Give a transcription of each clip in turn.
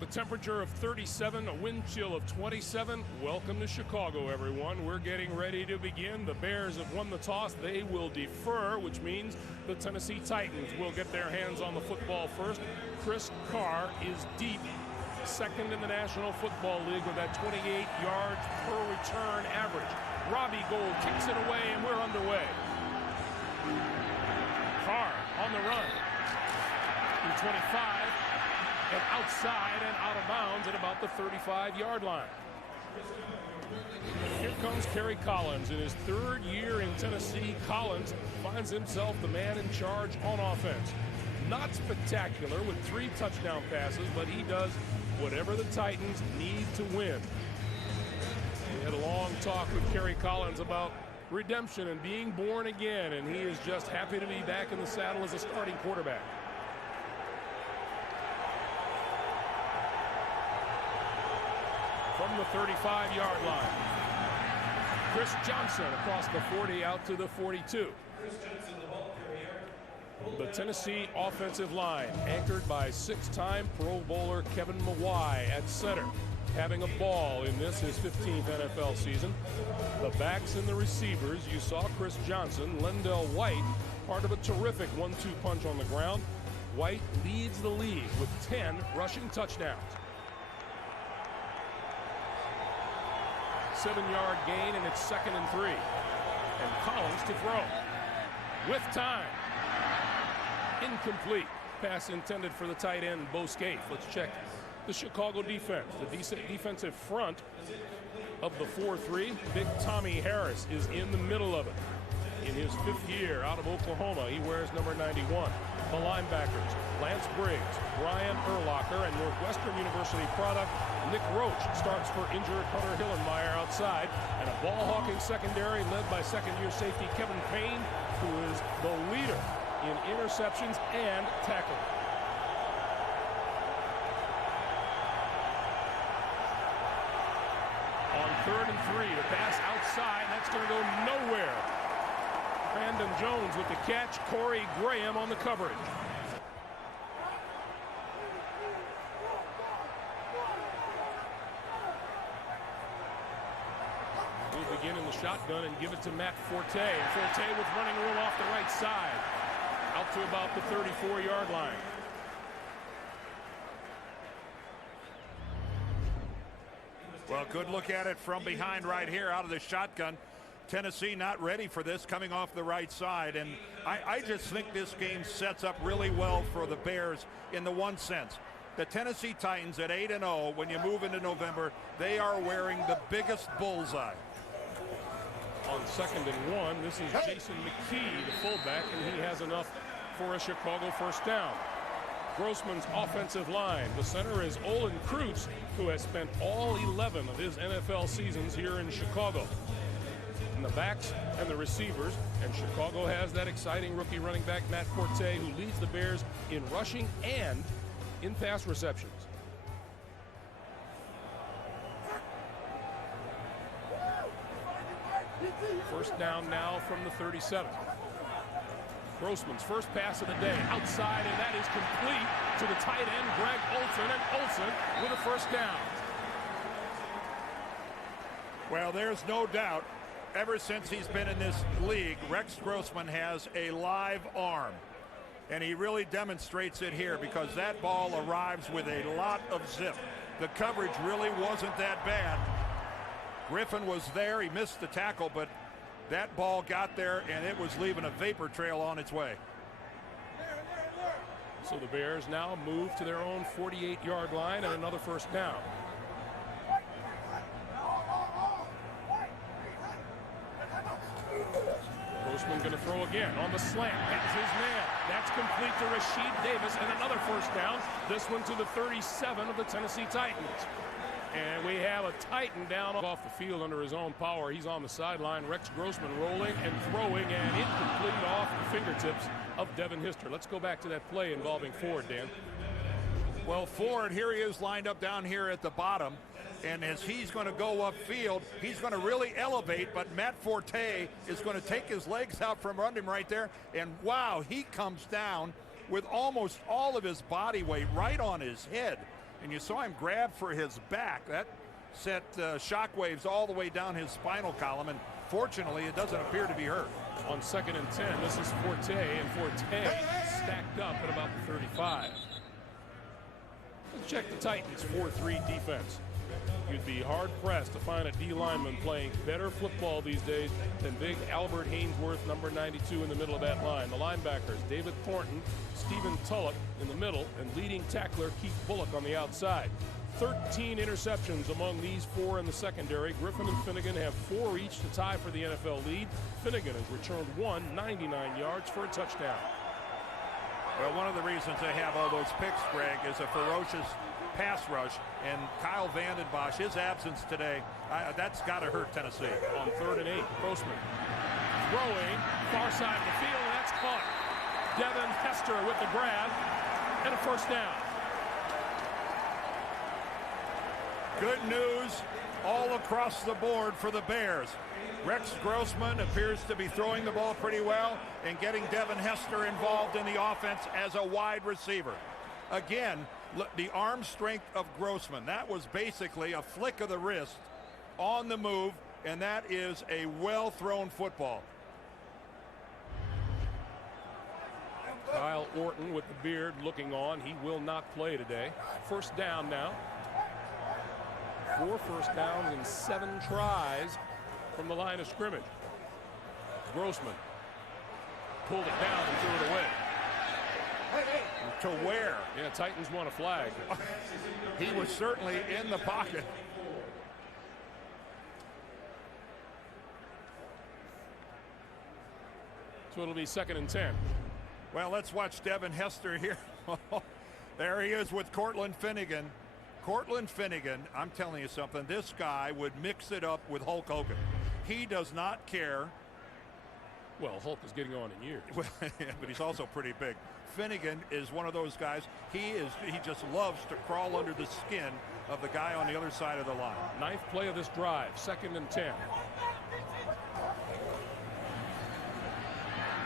The temperature of 37, a wind chill of 27. Welcome to Chicago, everyone. We're getting ready to begin. The Bears have won the toss. They will defer, which means the Tennessee Titans will get their hands on the football first. Chris Carr is deep, second in the National Football League with that 28 yards per return average. Robbie Gould kicks it away, and we're underway. Carr on the run. In 25. And outside and out of bounds at about the 35-yard line. Here comes Kerry Collins. In his third year in Tennessee, Collins finds himself the man in charge on offense. Not spectacular with 3 touchdown passes, but he does whatever the Titans need to win. We had a long talk with Kerry Collins about redemption and being born again, and he is just happy to be back in the saddle as a starting quarterback. From the 35-yard line, Chris Johnson across the 40 out to the 42. The Tennessee offensive line anchored by 6-time Pro Bowler Kevin Mawai at center, having a ball in this his 15th NFL season. The backs and the receivers, you saw Chris Johnson, Lendell White, part of a terrific 1-2 punch on the ground. White leads the league with 10 rushing touchdowns. 7-yard gain, and it's 2nd and 3. And Collins to throw. With time. Incomplete. Pass intended for the tight end, Bo Scaife. Let's check the Chicago defense. The defensive front of the 4-3. Big Tommy Harris is in the middle of it. In his 5th year out of Oklahoma, he wears number 91. The linebackers, Lance Briggs, Brian Urlacher, and Northwestern University product Nick Roach starts for injured Hunter Hillenmeyer outside, and a ball-hawking secondary led by second-year safety Kevin Payne, who is the leader in interceptions and tackling. On 3rd and 3, the pass outside, and that's going to go nowhere. Brandon Jones with the catch, Corey Graham on the coverage. We'll begin in the shotgun and give it to Matt Forte. And Forte with running room off the right side, out to about the 34-yard line. Well, good look at it from behind right here out of the shotgun. Tennessee not ready for this, coming off the right side, and I just think this game sets up really well for the Bears in the one sense. The Tennessee Titans at 8-0, when you move into November, they are wearing the biggest bullseye. On 2nd and 1, this is Jason McKee, the fullback, and he has enough for a Chicago first down. Grossman's offensive line. The center is Olin Kreutz, who has spent all 11 of his NFL seasons here in Chicago. And the backs and the receivers, and Chicago has that exciting rookie running back Matt Forte, who leads the Bears in rushing and in pass receptions. First down now from the 37. Grossman's first pass of the day outside, and that is complete to the tight end Greg Olsen, and Olsen with a first down. Well, there's no doubt, ever since he's been in this league, Rex Grossman has a live arm. And he really demonstrates it here because that ball arrives with a lot of zip. The coverage really wasn't that bad. Griffin was there. He missed the tackle, but that ball got there, and it was leaving a vapor trail on its way. So the Bears now move to their own 48-yard line and another first down. Grossman going to throw again on the slant. That's his man. That's complete to Rasheed Davis, and another first down. This one to the 37 of the Tennessee Titans. And we have a Titan down off the field under his own power. He's on the sideline. Rex Grossman rolling and throwing, and incomplete off the fingertips of Devin Hister. Let's go back to that play involving Ford, Dan. Well, Ford, here he is lined up down here at the bottom. And as he's going to go upfield, he's going to really elevate, but Matt Forte is going to take his legs out from under him right there. And wow, he comes down with almost all of his body weight right on his head. and you saw him grab for his back. That sent shockwaves all the way down his spinal column, and fortunately it doesn't appear to be hurt. On 2nd and 10, this is Forte, and Forte stacked up at about the 35. Let's check the Titans' 4-3 defense. You'd be hard-pressed to find a D lineman playing better football these days than big Albert Haynesworth, number 92, in the middle of that line. The linebackers, David Thornton, Stephen Tulloch in the middle, and leading tackler Keith Bullock on the outside. 13 interceptions among these four in the secondary. Griffin and Finnegan have 4 each to tie for the NFL lead. Finnegan has returned 99 yards for a touchdown. Well, one of the reasons they have all those picks, Greg, is a ferocious pass rush, and Kyle Vanden Bosch, his absence today, that's got to hurt Tennessee. On 3rd and 8, Grossman throwing far side of the field, and that's caught. Devin Hester with the grab and a first down. Good news all across the board for the Bears. Rex Grossman appears to be throwing the ball pretty well and getting Devin Hester involved in the offense as a wide receiver. Again, look, the arm strength of Grossman, that was basically a flick of the wrist on the move, and that is a well-thrown football. Kyle Orton with the beard looking on. He will not play today. First down now. 4 first downs in 7 tries from the line of scrimmage. Grossman pulled it down and threw it away. To where? Yeah, Titans want a flag. He was certainly in the pocket. So it'll be 2nd and 10. Well, let's watch Devin Hester here. There he is with Cortland Finnegan. Cortland Finnegan, I'm telling you something, this guy would mix it up with Hulk Hogan. He does not care. Well, Hulk is getting on in years. Well, yeah, but he's also pretty big. Finnegan is one of those guys. He just loves to crawl under the skin of the guy on the other side of the line. 9th play of this drive, 2nd and 10.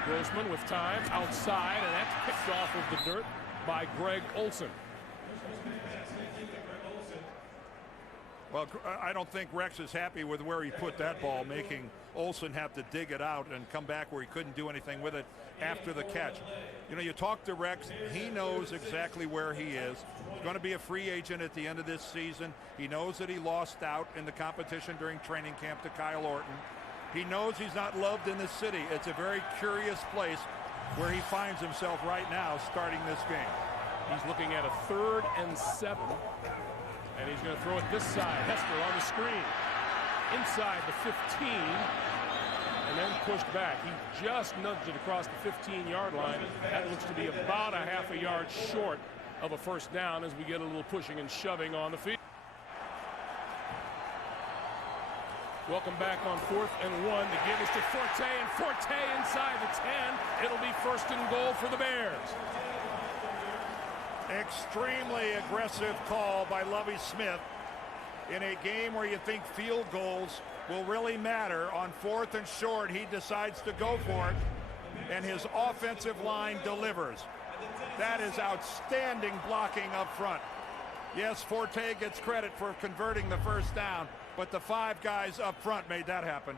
Grossman with time outside, and that's picked off of the dirt by Greg Olsen. Well, I don't think Rex is happy with where he put that ball, making Olsen have to dig it out and come back where he couldn't do anything with it after the catch. You know, you talk to Rex, he knows exactly where he is. He's going to be a free agent at the end of this season. He knows that he lost out in the competition during training camp to Kyle Orton. He knows he's not loved in the city. It's a very curious place where he finds himself right now starting this game. He's looking at a 3rd and 7. And he's going to throw it this side. Hester on the screen. Inside the 15. And then pushed back. He just nudged it across the 15-yard line. That looks to be about a half a yard short of a first down as we get a little pushing and shoving on the field. Welcome back on 4th and 1. The give is to Forte, and Forte inside the 10. It'll be 1st and goal for the Bears. Extremely aggressive call by Lovie Smith in a game where you think field goals will really matter. On 4th and short, he decides to go for it, and his offensive line delivers. That is outstanding blocking up front. Yes, Forte gets credit for converting the first down, but the 5 guys up front made that happen.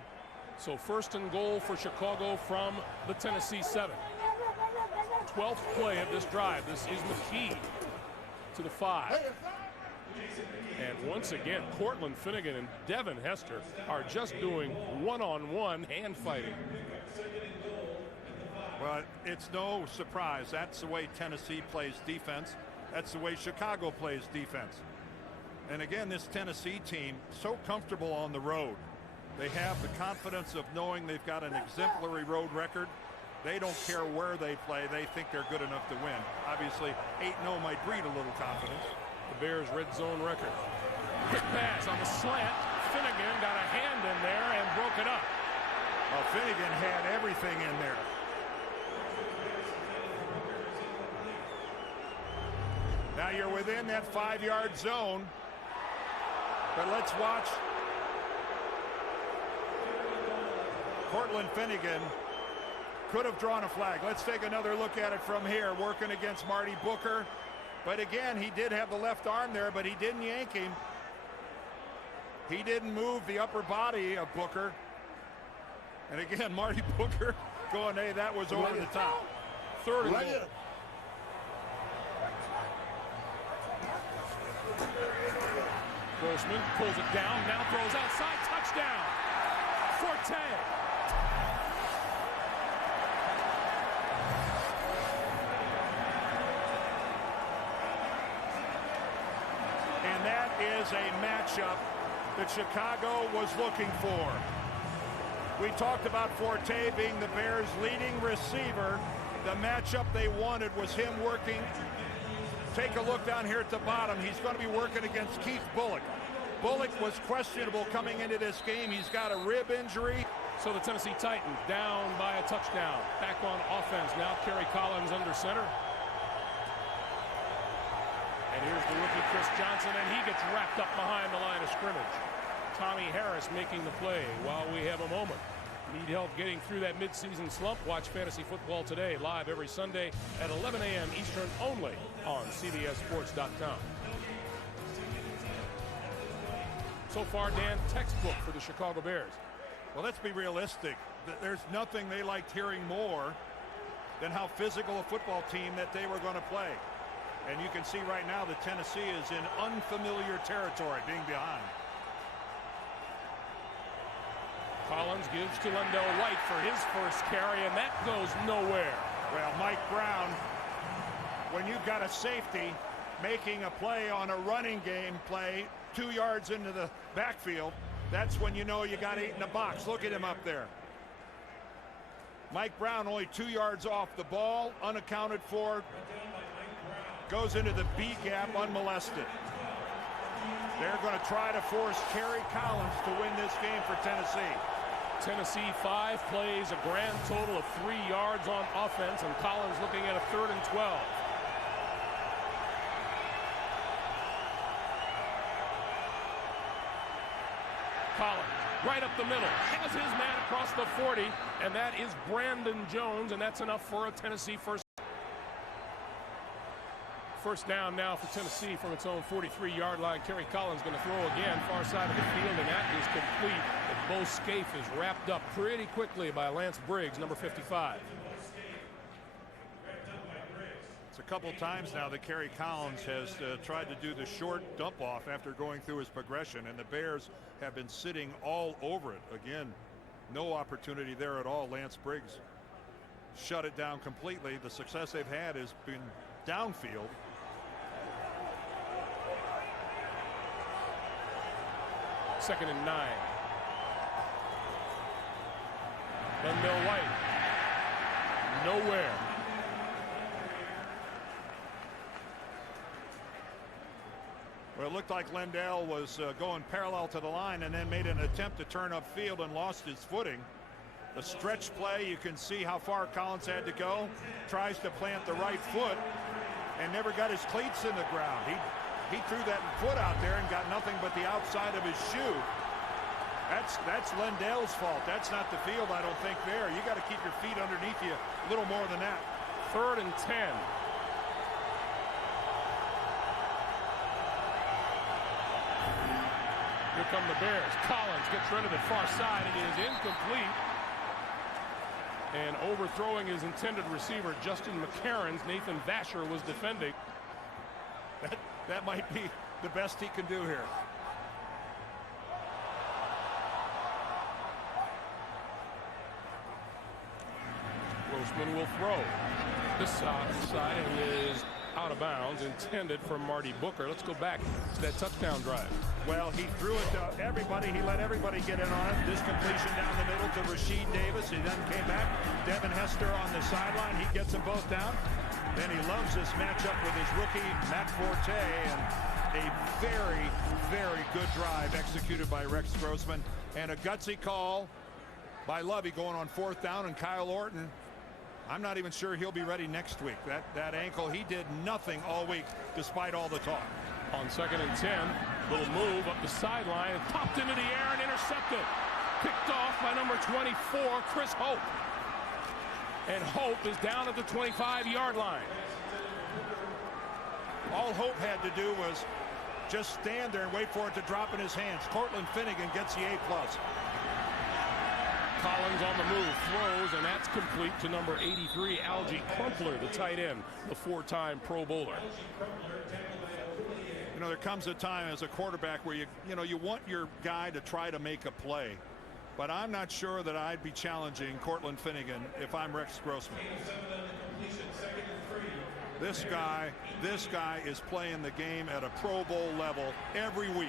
So 1st and goal for Chicago from the Tennessee 7. 12th play of this drive. This is McKee to the 5. And once again, Cortland Finnegan and Devin Hester are just doing one-on-one hand fighting. Well, it's no surprise. That's the way Tennessee plays defense. That's the way Chicago plays defense. And again, this Tennessee team, so comfortable on the road. They have the confidence of knowing they've got an exemplary road record. They don't care where they play. They think they're good enough to win. Obviously, 8-0 might breed a little confidence. The Bears' red zone record. Quick pass on the slant. Finnegan got a hand in there and broke it up. Well, Finnegan had everything in there. Now you're within that 5-yard zone. But let's watch Cortland Finnegan. Could have drawn a flag. Let's take another look at it from here. Working against Marty Booker. But again, he did have the left arm there, but he didn't yank him. He didn't move the upper body of Booker. And again, Marty Booker going, hey, that was over the top. Third and goal. Grossman pulls it down, now throws outside, touchdown. Forte. And that is a matchup that Chicago was looking for. We talked about Forte being the Bears' leading receiver. The matchup they wanted was him working. Take a look down here at the bottom. He's going to be working against Keith Bullock. Bullock was questionable coming into this game. He's got a rib injury. So the Tennessee Titans down by a touchdown. Back on offense now. Kerry Collins under center. And here's the rookie Chris Johnson, and he gets wrapped up behind the line of scrimmage. Tommy Harris making the play while we have a moment. Need help getting through that midseason slump? Watch Fantasy Football Today live every Sunday at 11 a.m. Eastern only on CBSSports.com. So far, Dan, textbook for the Chicago Bears. Well, let's be realistic. There's nothing they liked hearing more than how physical a football team that they were going to play. And you can see right now that Tennessee is in unfamiliar territory, being behind. Collins gives to Lendell White for his first carry, and that goes nowhere. Well, Mike Brown, when you've got a safety making a play on a running game play 2 yards into the backfield, that's when you know you got 8 in the box. Look at him up there. Mike Brown only 2 yards off the ball, unaccounted for, goes into the B gap unmolested. They're going to try to force Kerry Collins to win this game for Tennessee. Tennessee 5 plays a grand total of 3 yards on offense, and Collins looking at a 3rd and 12. Collins right up the middle, has his man across the 40, and that is Brandon Jones, and that's enough for a Tennessee first down now for Tennessee from its own 43-yard line. Kerry Collins going to throw again, far side of the field, and that is complete. But Bo Scaife is wrapped up pretty quickly by Lance Briggs, number 55. It's a couple times now that Kerry Collins has tried to do the short dump off after going through his progression, and the Bears have been sitting all over it. Again, no opportunity there at all. Lance Briggs shut it down completely. The success they've had has been downfield. Second and 9. Lendell White. Nowhere. Well, it looked like Lendell was going parallel to the line and then made an attempt to turn upfield and lost his footing. The stretch play, you can see how far Collins had to go. Tries to plant the right foot and never got his cleats in the ground. He threw that foot out there and got nothing but the outside of his shoe. That's Lendell's fault. That's not the field, I don't think, there. You got to keep your feet underneath you a little more than that. 3rd and 10. Here come the Bears. Collins gets rid of it far side. It is incomplete. And overthrowing his intended receiver, Justin McCarron's Nathan Vasher was defending. That might be the best he can do here. Grossman will throw. This side is out of bounds, intended for Marty Booker. Let's go back to that touchdown drive. Well, he threw it to everybody. He let everybody get in on it. This completion down the middle to Rasheed Davis. He then came back. Devin Hester on the sideline. He gets them both down. Then he loves this matchup with his rookie, Matt Forte, and a very, very good drive executed by Rex Grossman. And a gutsy call by Lovey going on 4th down, and Kyle Orton, I'm not even sure he'll be ready next week. That ankle, he did nothing all week despite all the talk. On 2nd and 10, little move up the sideline, popped into the air and intercepted. Picked off by number 24, Chris Hope. And Hope is down at the 25-yard line. All Hope had to do was just stand there and wait for it to drop in his hands. Cortland Finnegan gets the A+. Collins on the move, throws, and that's complete to number 83, Algie Crumpler, the tight end, the 4-time Pro Bowler. You know, there comes a time as a quarterback where you want your guy to try to make a play, but I'm not sure that I'd be challenging Cortland Finnegan if I'm Rex Grossman. This guy is playing the game at a Pro Bowl level every week.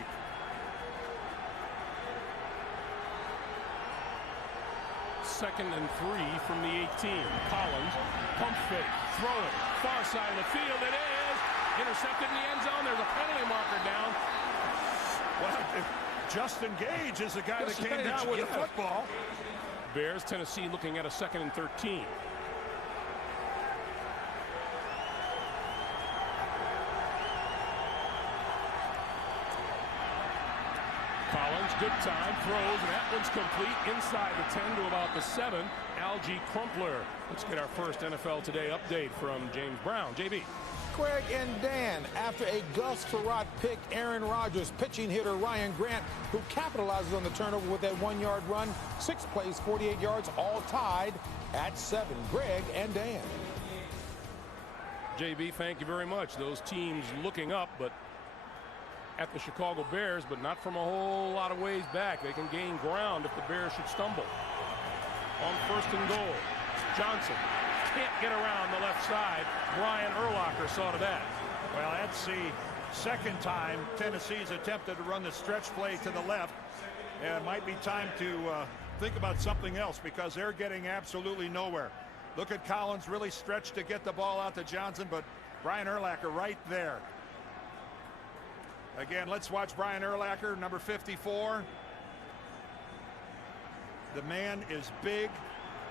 Second and 3 from the 18. Collins, pump fake, throwing, far side of the field. It is intercepted in the end zone. There's a penalty marker down. Well, Justin Gage is the guy that came down with the football. Bears, Tennessee looking at a 2nd and 13. Collins, good time, throws, and that one's complete inside the 10 to about the 7. Algie Crumpler. Let's get our first NFL Today update from James Brown. JB. Greg and Dan, after a Gus Frerotte pick, Aaron Rodgers, pitching hitter Ryan Grant, who capitalizes on the turnover with that 1-yard run, 6 plays, 48 yards, all tied at 7. Greg and Dan. JB, thank you very much. Those teams looking up, but at the Chicago Bears, but not from a whole lot of ways back. They can gain ground if the Bears should stumble. On 1st and goal, Johnson can't get around the left side. Brian Urlacher saw to that. Well, that's the second time Tennessee's attempted to run the stretch play to the left. And it might be time to think about something else because they're getting absolutely nowhere. Look at Collins really stretched to get the ball out to Johnson, but Brian Urlacher right there. Again, let's watch Brian Urlacher, number 54. The man is big,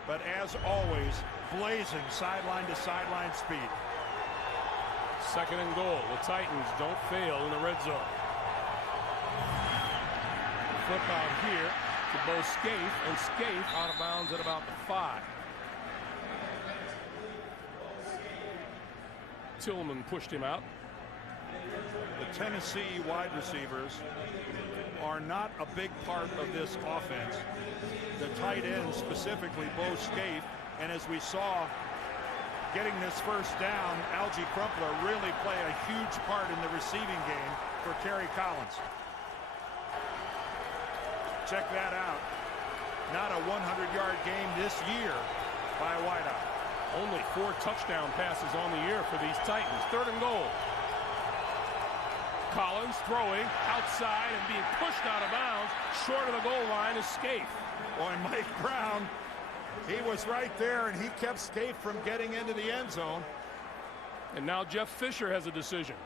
but as always, blazing sideline to sideline speed. 2nd and goal. The Titans don't fail in the red zone. Flip out here to Bo Scaife, and Scaife out of bounds at about the 5. Tillman pushed him out. The Tennessee wide receivers are not a big part of this offense. The tight end, specifically Bo Scaife, and as we saw getting this first down, Algie Crumpler really play a huge part in the receiving game for Kerry Collins. Check that out. Not a 100-yard game this year by a wideout. Only 4 touchdown passes on the year for these Titans. 3rd and goal. Collins throwing outside and being pushed out of bounds. Short of the goal line is Scaife. Boy, Mike Brown, he was right there, and he kept Scaife from getting into the end zone. And now Jeff Fisher has a decision.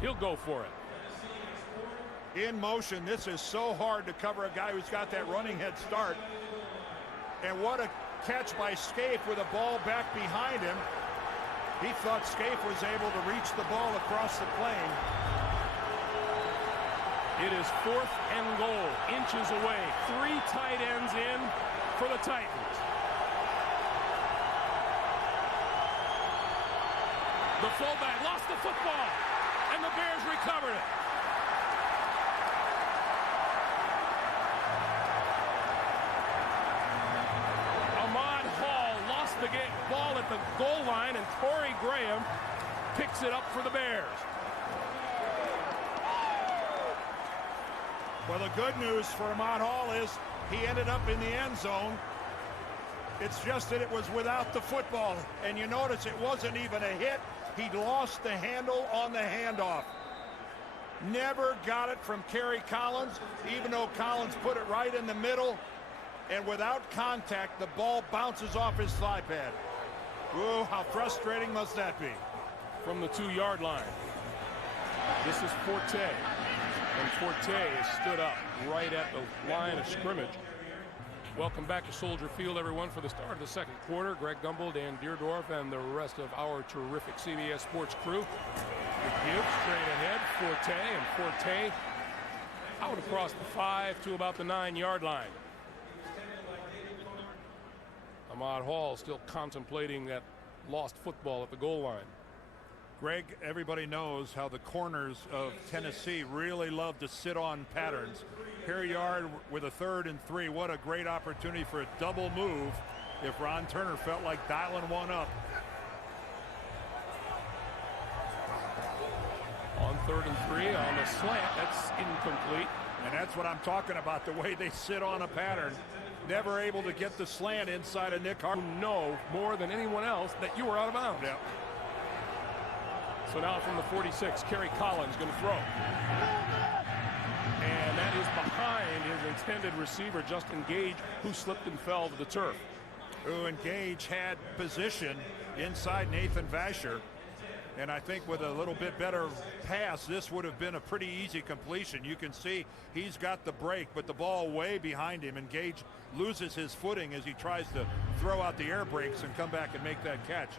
He'll go for it. In motion, this is so hard to cover a guy who's got that running head start. And what a catch by Scaife with a ball back behind him. He thought Scaife was able to reach the ball across the plane. It is 4th and goal, inches away. 3 tight ends in for the Titans. The fullback lost the football, and the Bears recovered it. Ahmad Hall lost the ball at the goal line, and Torrey Graham picks it up for the Bears. Well, the good news for Ahmad Hall is he ended up in the end zone. It's just that it was without the football. And you notice it wasn't even a hit. He lost the handle on the handoff. Never got it from Kerry Collins, even though Collins put it right in the middle. And without contact, the ball bounces off his thigh pad. Ooh, how frustrating must that be? From the 2-yard line. This is Forte. And Forte has stood up right at the line of scrimmage. Welcome back to Soldier Field, everyone, for the start of the 2nd quarter. Greg Gumbel, Dan Deerdorf, and the rest of our terrific CBS Sports crew. The give straight ahead, Forte, and Forte out across the 5 to about the 9-yard line. Ahmad Hall still contemplating that lost football at the goal line. Greg, everybody knows how the corners of Tennessee really love to sit on patterns. Here you are with a 3rd and 3. What a great opportunity for a double move if Ron Turner felt like dialing one up. On 3rd and 3 on the slant, that's incomplete. And that's what I'm talking about, the way they sit on a pattern. Never able to get the slant inside of Nick Hart. You know more than anyone else that you were out of bounds. Yeah. So now from the 46, Kerry Collins going to throw. And that is behind his intended receiver, Justin Gage, who slipped and fell to the turf. And Gage had position inside Nathan Vasher. And I think with a little bit better pass, this would have been a pretty easy completion. You can see he's got the break, but the ball way behind him, and Gage loses his footing as he tries to throw out the air brakes and come back and make that catch.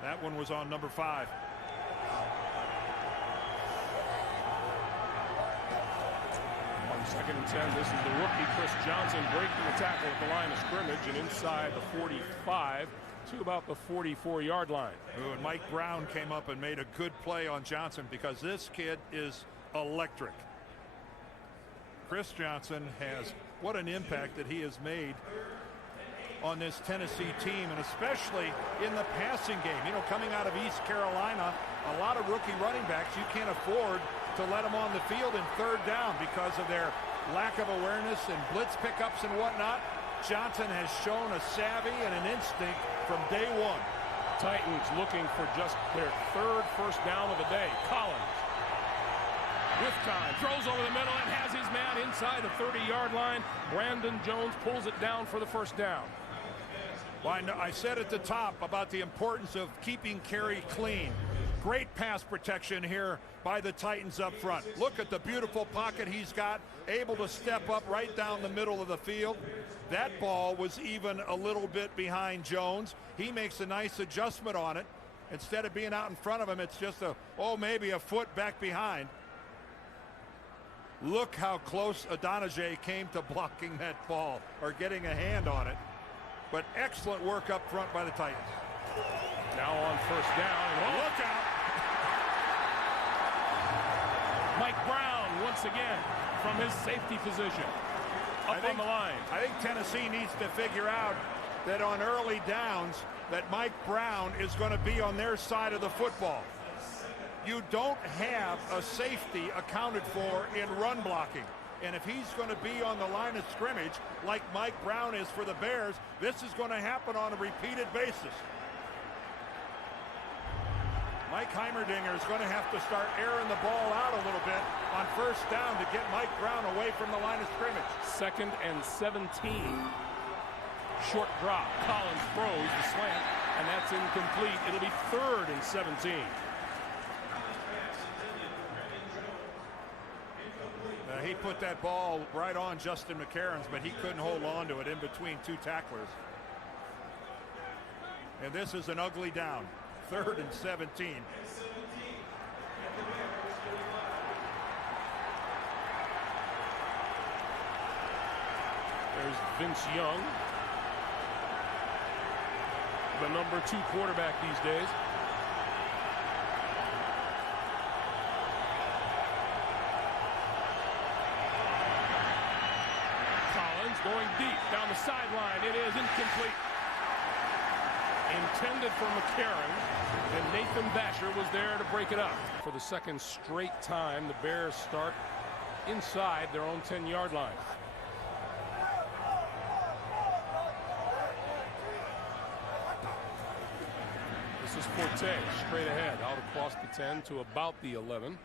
That one was on number 5. On 2nd and 10, this is the rookie Chris Johnson breaking the tackle at the line of scrimmage and inside the 45 to about the 44-yard line. And Mike Brown came up and made a good play on Johnson because this kid is electric. Chris Johnson has, what an impact that he has made on this Tennessee team, and especially in the passing game. You know, coming out of East Carolina, a lot of rookie running backs, you can't afford to let them on the field in 3rd down because of their lack of awareness and blitz pickups and whatnot. Johnson has shown a savvy and an instinct from day one. Titans looking for just their 3rd first down of the day. Collins with time throws over the middle and has his man inside the 30-yard line. Brandon Jones pulls it down for the first down. Well, I said at the top about the importance of keeping Kerry clean. Great pass protection here by the Titans up front. Look at the beautiful pocket he's got, able to step up right down the middle of the field. That ball was even a little bit behind Jones. He makes a nice adjustment on it. Instead of being out in front of him, it's just maybe a foot back behind. Look how close Adonijah came to blocking that ball or getting a hand on it. But excellent work up front by the Titans. Now on first down. Look out! Mike Brown once again from his safety position. Up on the line. I think Tennessee needs to figure out that on early downs that Mike Brown is going to be on their side of the football. You don't have a safety accounted for in run blocking. And if he's going to be on the line of scrimmage like Mike Brown is for the Bears, this is going to happen on a repeated basis. Mike Heimerdinger is going to have to start airing the ball out a little bit on first down to get Mike Brown away from the line of scrimmage. 2nd and 17. Short drop. Collins throws the slant, and that's incomplete. It'll be 3rd and 17. He put that ball right on Justin McCarron's, but he couldn't hold on to it in between 2 tacklers. And this is an ugly down. 3rd and 17. There's Vince Young, the number 2 quarterback these days. Collins going deep down the sideline. It is incomplete. Intended for McCarron, and Nathan Vasher was there to break it up. For the 2nd straight time, the Bears start inside their own 10-yard line. This is Forte, straight ahead, out across the 10 to about the 11.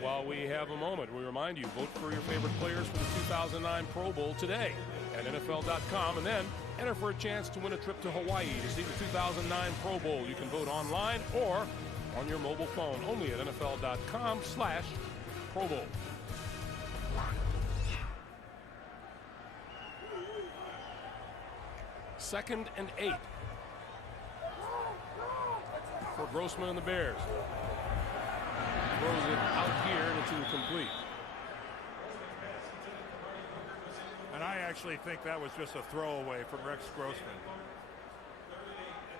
While we have a moment, we remind you, vote for your favorite players for the 2009 Pro Bowl today at NFL.com, and then enter for a chance to win a trip to Hawaii to see the 2009 Pro Bowl. You can vote online or on your mobile phone, only at NFL.com/Pro Bowl. Second and 8 for Grossman and the Bears. Throws it out here, and it's incomplete. And I actually think that was just a throwaway from Rex Grossman.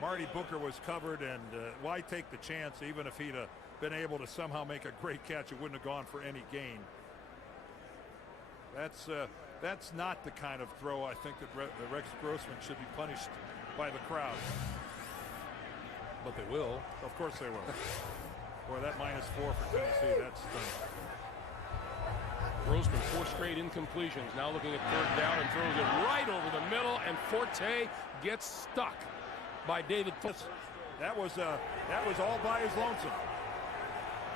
Marty Booker was covered, and why take the chance? Even if he'd been able to somehow make a great catch, it wouldn't have gone for any gain. That's not the kind of throw I think that Rex Grossman should be punished by the crowd. But they will. Of course they will. Boy, that -4 for Tennessee, that's stunning. Grossman, 4 straight incompletions. Now looking at 3rd down and throws it right over the middle, and Forte gets stuck by David. That was all by his lonesome.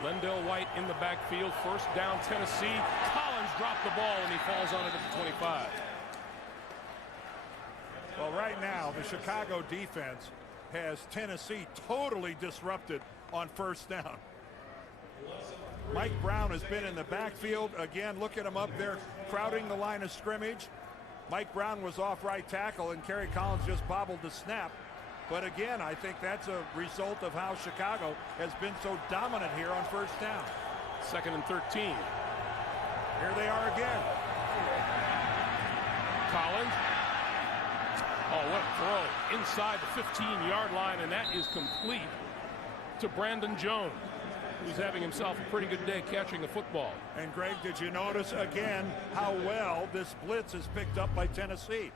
Lendell White in the backfield. 1st down, Tennessee. Collins dropped the ball, and he falls on it at the 25. Well, right now, the Chicago defense has Tennessee totally disrupted on 1st down. Mike Brown has been in the backfield. Again, look at him up there crowding the line of scrimmage. Mike Brown was off right tackle, and Kerry Collins just bobbled the snap. But again, I think that's a result of how Chicago has been so dominant here on 1st down. 2nd and 13. Here they are again. Collins. Oh, what a throw. Inside the 15-yard line, and that is complete to Brandon Jones, who's having himself a pretty good day catching the football. And Greg, did you notice again how well this blitz is picked up by Tennessee?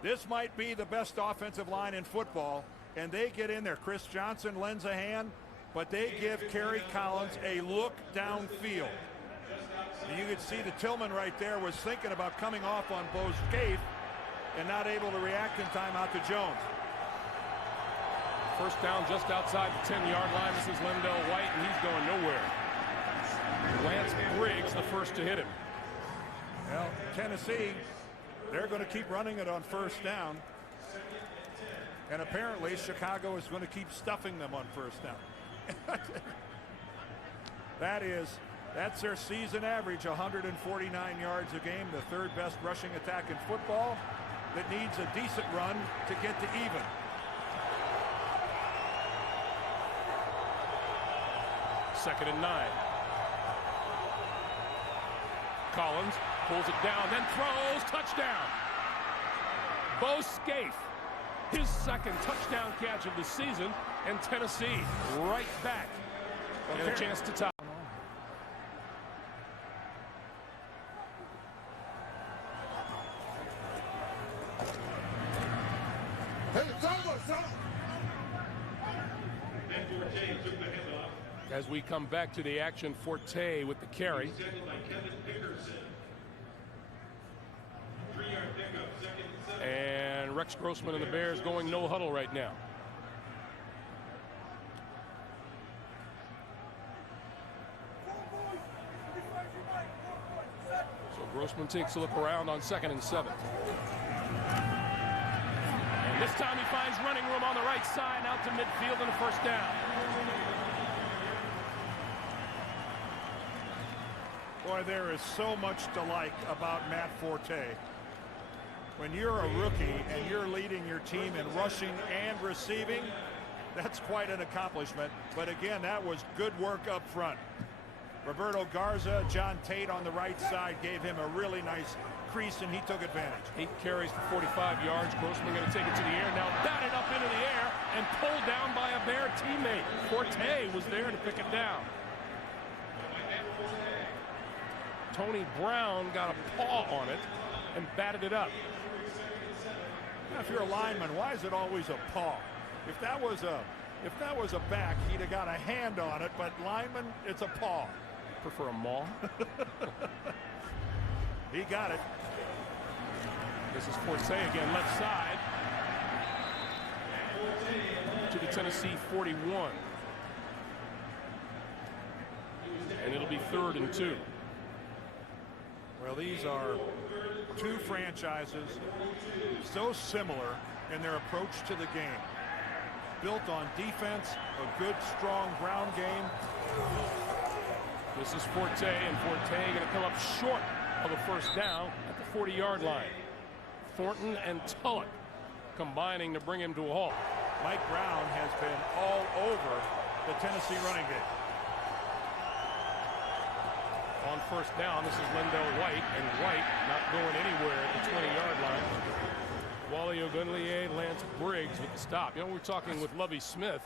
This might be the best offensive line in football, and they get in there. Chris Johnson lends a hand, but they give Kerry Collins a look downfield. You could see the Tillman right there was thinking about coming off on Bo Scaife and not able to react in time out to Jones. 1st down just outside the 10-yard line. This is Lendell White, and he's going nowhere. Lance Briggs, the first to hit him. Well, Tennessee, they're going to keep running it on 1st down. And apparently Chicago is going to keep stuffing them on 1st down. That's their season average, 149 yards a game, the 3rd best rushing attack in football that needs a decent run to get to even. Second and 9. Collins pulls it down, then throws. Touchdown. Bo Scaife, his 2nd touchdown catch of the season, and Tennessee right back. And a chance to tie. As we come back to the action, Forte with the carry. And Rex Grossman and the Bears going no huddle right now. So Grossman takes a look around on 2nd and 7. And this time he finds running room on the right side, out to midfield and a 1st down. Boy, there is so much to like about Matt Forte. When you're a rookie and you're leading your team in rushing and receiving, that's quite an accomplishment. But again, that was good work up front. Roberto Garza, John Tate on the right side gave him a really nice crease, and he took advantage. 8 carries for 45 yards. Grossman going to take it to the air. Now batted up into the air and pulled down by a Bear teammate. Forte was there to pick it down. Tony Brown got a paw on it and batted it up. Now, if you're a lineman, why is it always a paw? If that was a back, he'd have got a hand on it, but lineman, it's a paw. Prefer a maw? He got it. This is Forte again, left side. To the Tennessee 41. And it'll be 3rd and 2. Well, these are two franchises so similar in their approach to the game. Built on defense, a good, strong ground game. This is Forte, and Forte going to come up short of a 1st down at the 40-yard line. Thornton and Tulloch combining to bring him to a halt. Mike Brown has been all over the Tennessee running game. On 1st down, this is Lendell White, and White not going anywhere at the 20-yard line. Wally Ogunleye, Lance Briggs with the stop. You know, we were talking with Lovie Smith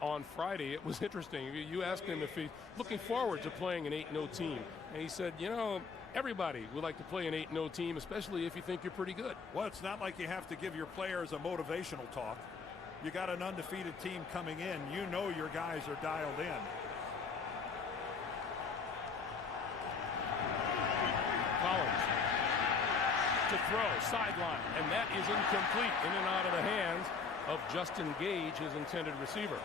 on Friday. It was interesting. You asked him if he's looking forward to playing an 8-0 team. And he said, you know, everybody would like to play an 8-0 team, especially if you think you're pretty good. Well, it's not like you have to give your players a motivational talk. You got an undefeated team coming in. You know your guys are dialed in. Collins to throw, sideline, and that is incomplete, in and out of the hands of Justin Gage, his intended receiver.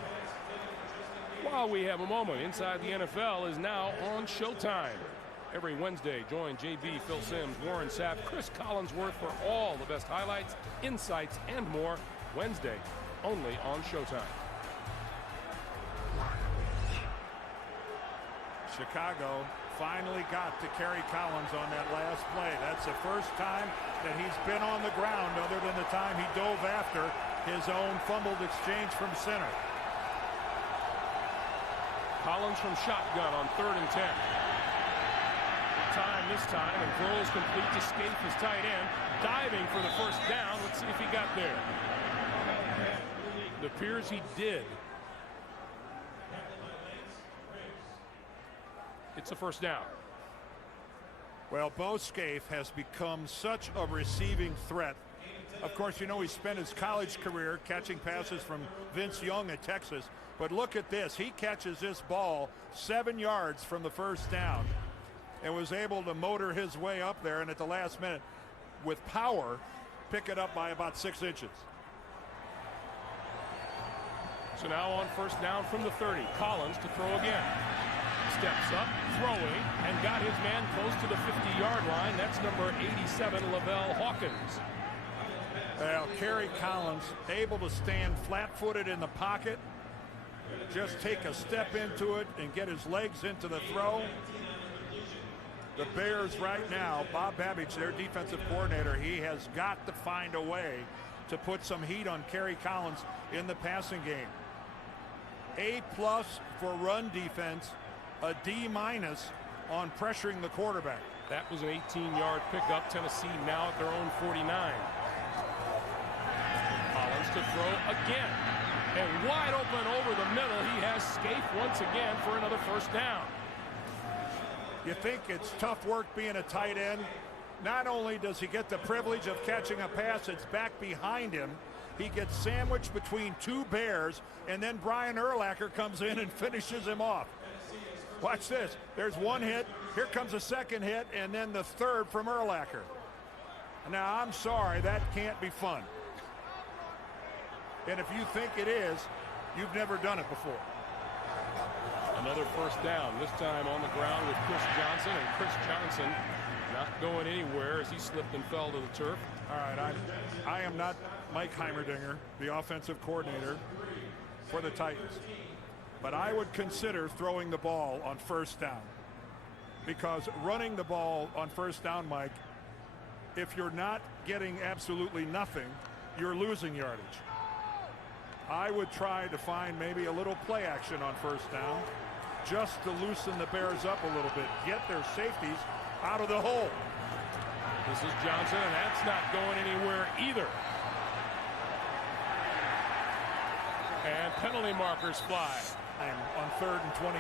While we have a moment, Inside the NFL is now on Showtime. Every Wednesday, join JB, Phil Simms, Warren Sapp, Chris Collinsworth for all the best highlights, insights, and more. Wednesday, only on Showtime. Chicago finally got to Kerry Collins on that last play. That's the first time that he's been on the ground other than the time he dove after his own fumbled exchange from center. Collins from shotgun on 3rd and 10. Time this time, and throws complete to Scaife, his tight end, diving for the first down. Let's see if he got there. It appears he did. It's a first down. Well, Bo Scaife has become such a receiving threat. Of course, you know, he spent his college career catching passes from Vince Young at Texas. But look at this. He catches this ball 7 yards from the first down and was able to motor his way up there, and at the last minute, with power, pick it up by about 6 inches. So now on first down from the 30, Collins to throw again. Steps up, throwing, and got his man close to the 50-yard line. That's number 87, Lavelle Hawkins. Well, Kerry Collins able to stand flat-footed in the pocket, just take a step into it and get his legs into the throw. The Bears right now, Bob Babbage, their defensive coordinator, he has got to find a way to put some heat on Kerry Collins in the passing game. A+ for run defense, a D- on pressuring the quarterback. That was an 18-yard pickup. Tennessee now at their own 49. Collins to throw again. And wide open over the middle. He has Scaife once again for another first down. You think it's tough work being a tight end. Not only does he get the privilege of catching a pass that's back behind him, he gets sandwiched between 2 Bears, and then Brian Urlacher comes in and finishes him off. Watch this. There's 1 hit. Here comes a 2nd hit, and then the 3rd from Urlacher. Now, I'm sorry, that can't be fun. And if you think it is, you've never done it before. Another first down, this time on the ground with Chris Johnson, and Chris Johnson not going anywhere as he slipped and fell to the turf. All right, I am not Mike Heimerdinger, the offensive coordinator for the Titans. But I would consider throwing the ball on first down, because running the ball on first down, Mike, if you're not getting absolutely nothing, you're losing yardage. I would try to find maybe a little play action on first down just to loosen the Bears up a little bit, get their safeties out of the hole. This is Johnson, and that's not going anywhere either. And penalty markers fly. I am on 3rd and 28.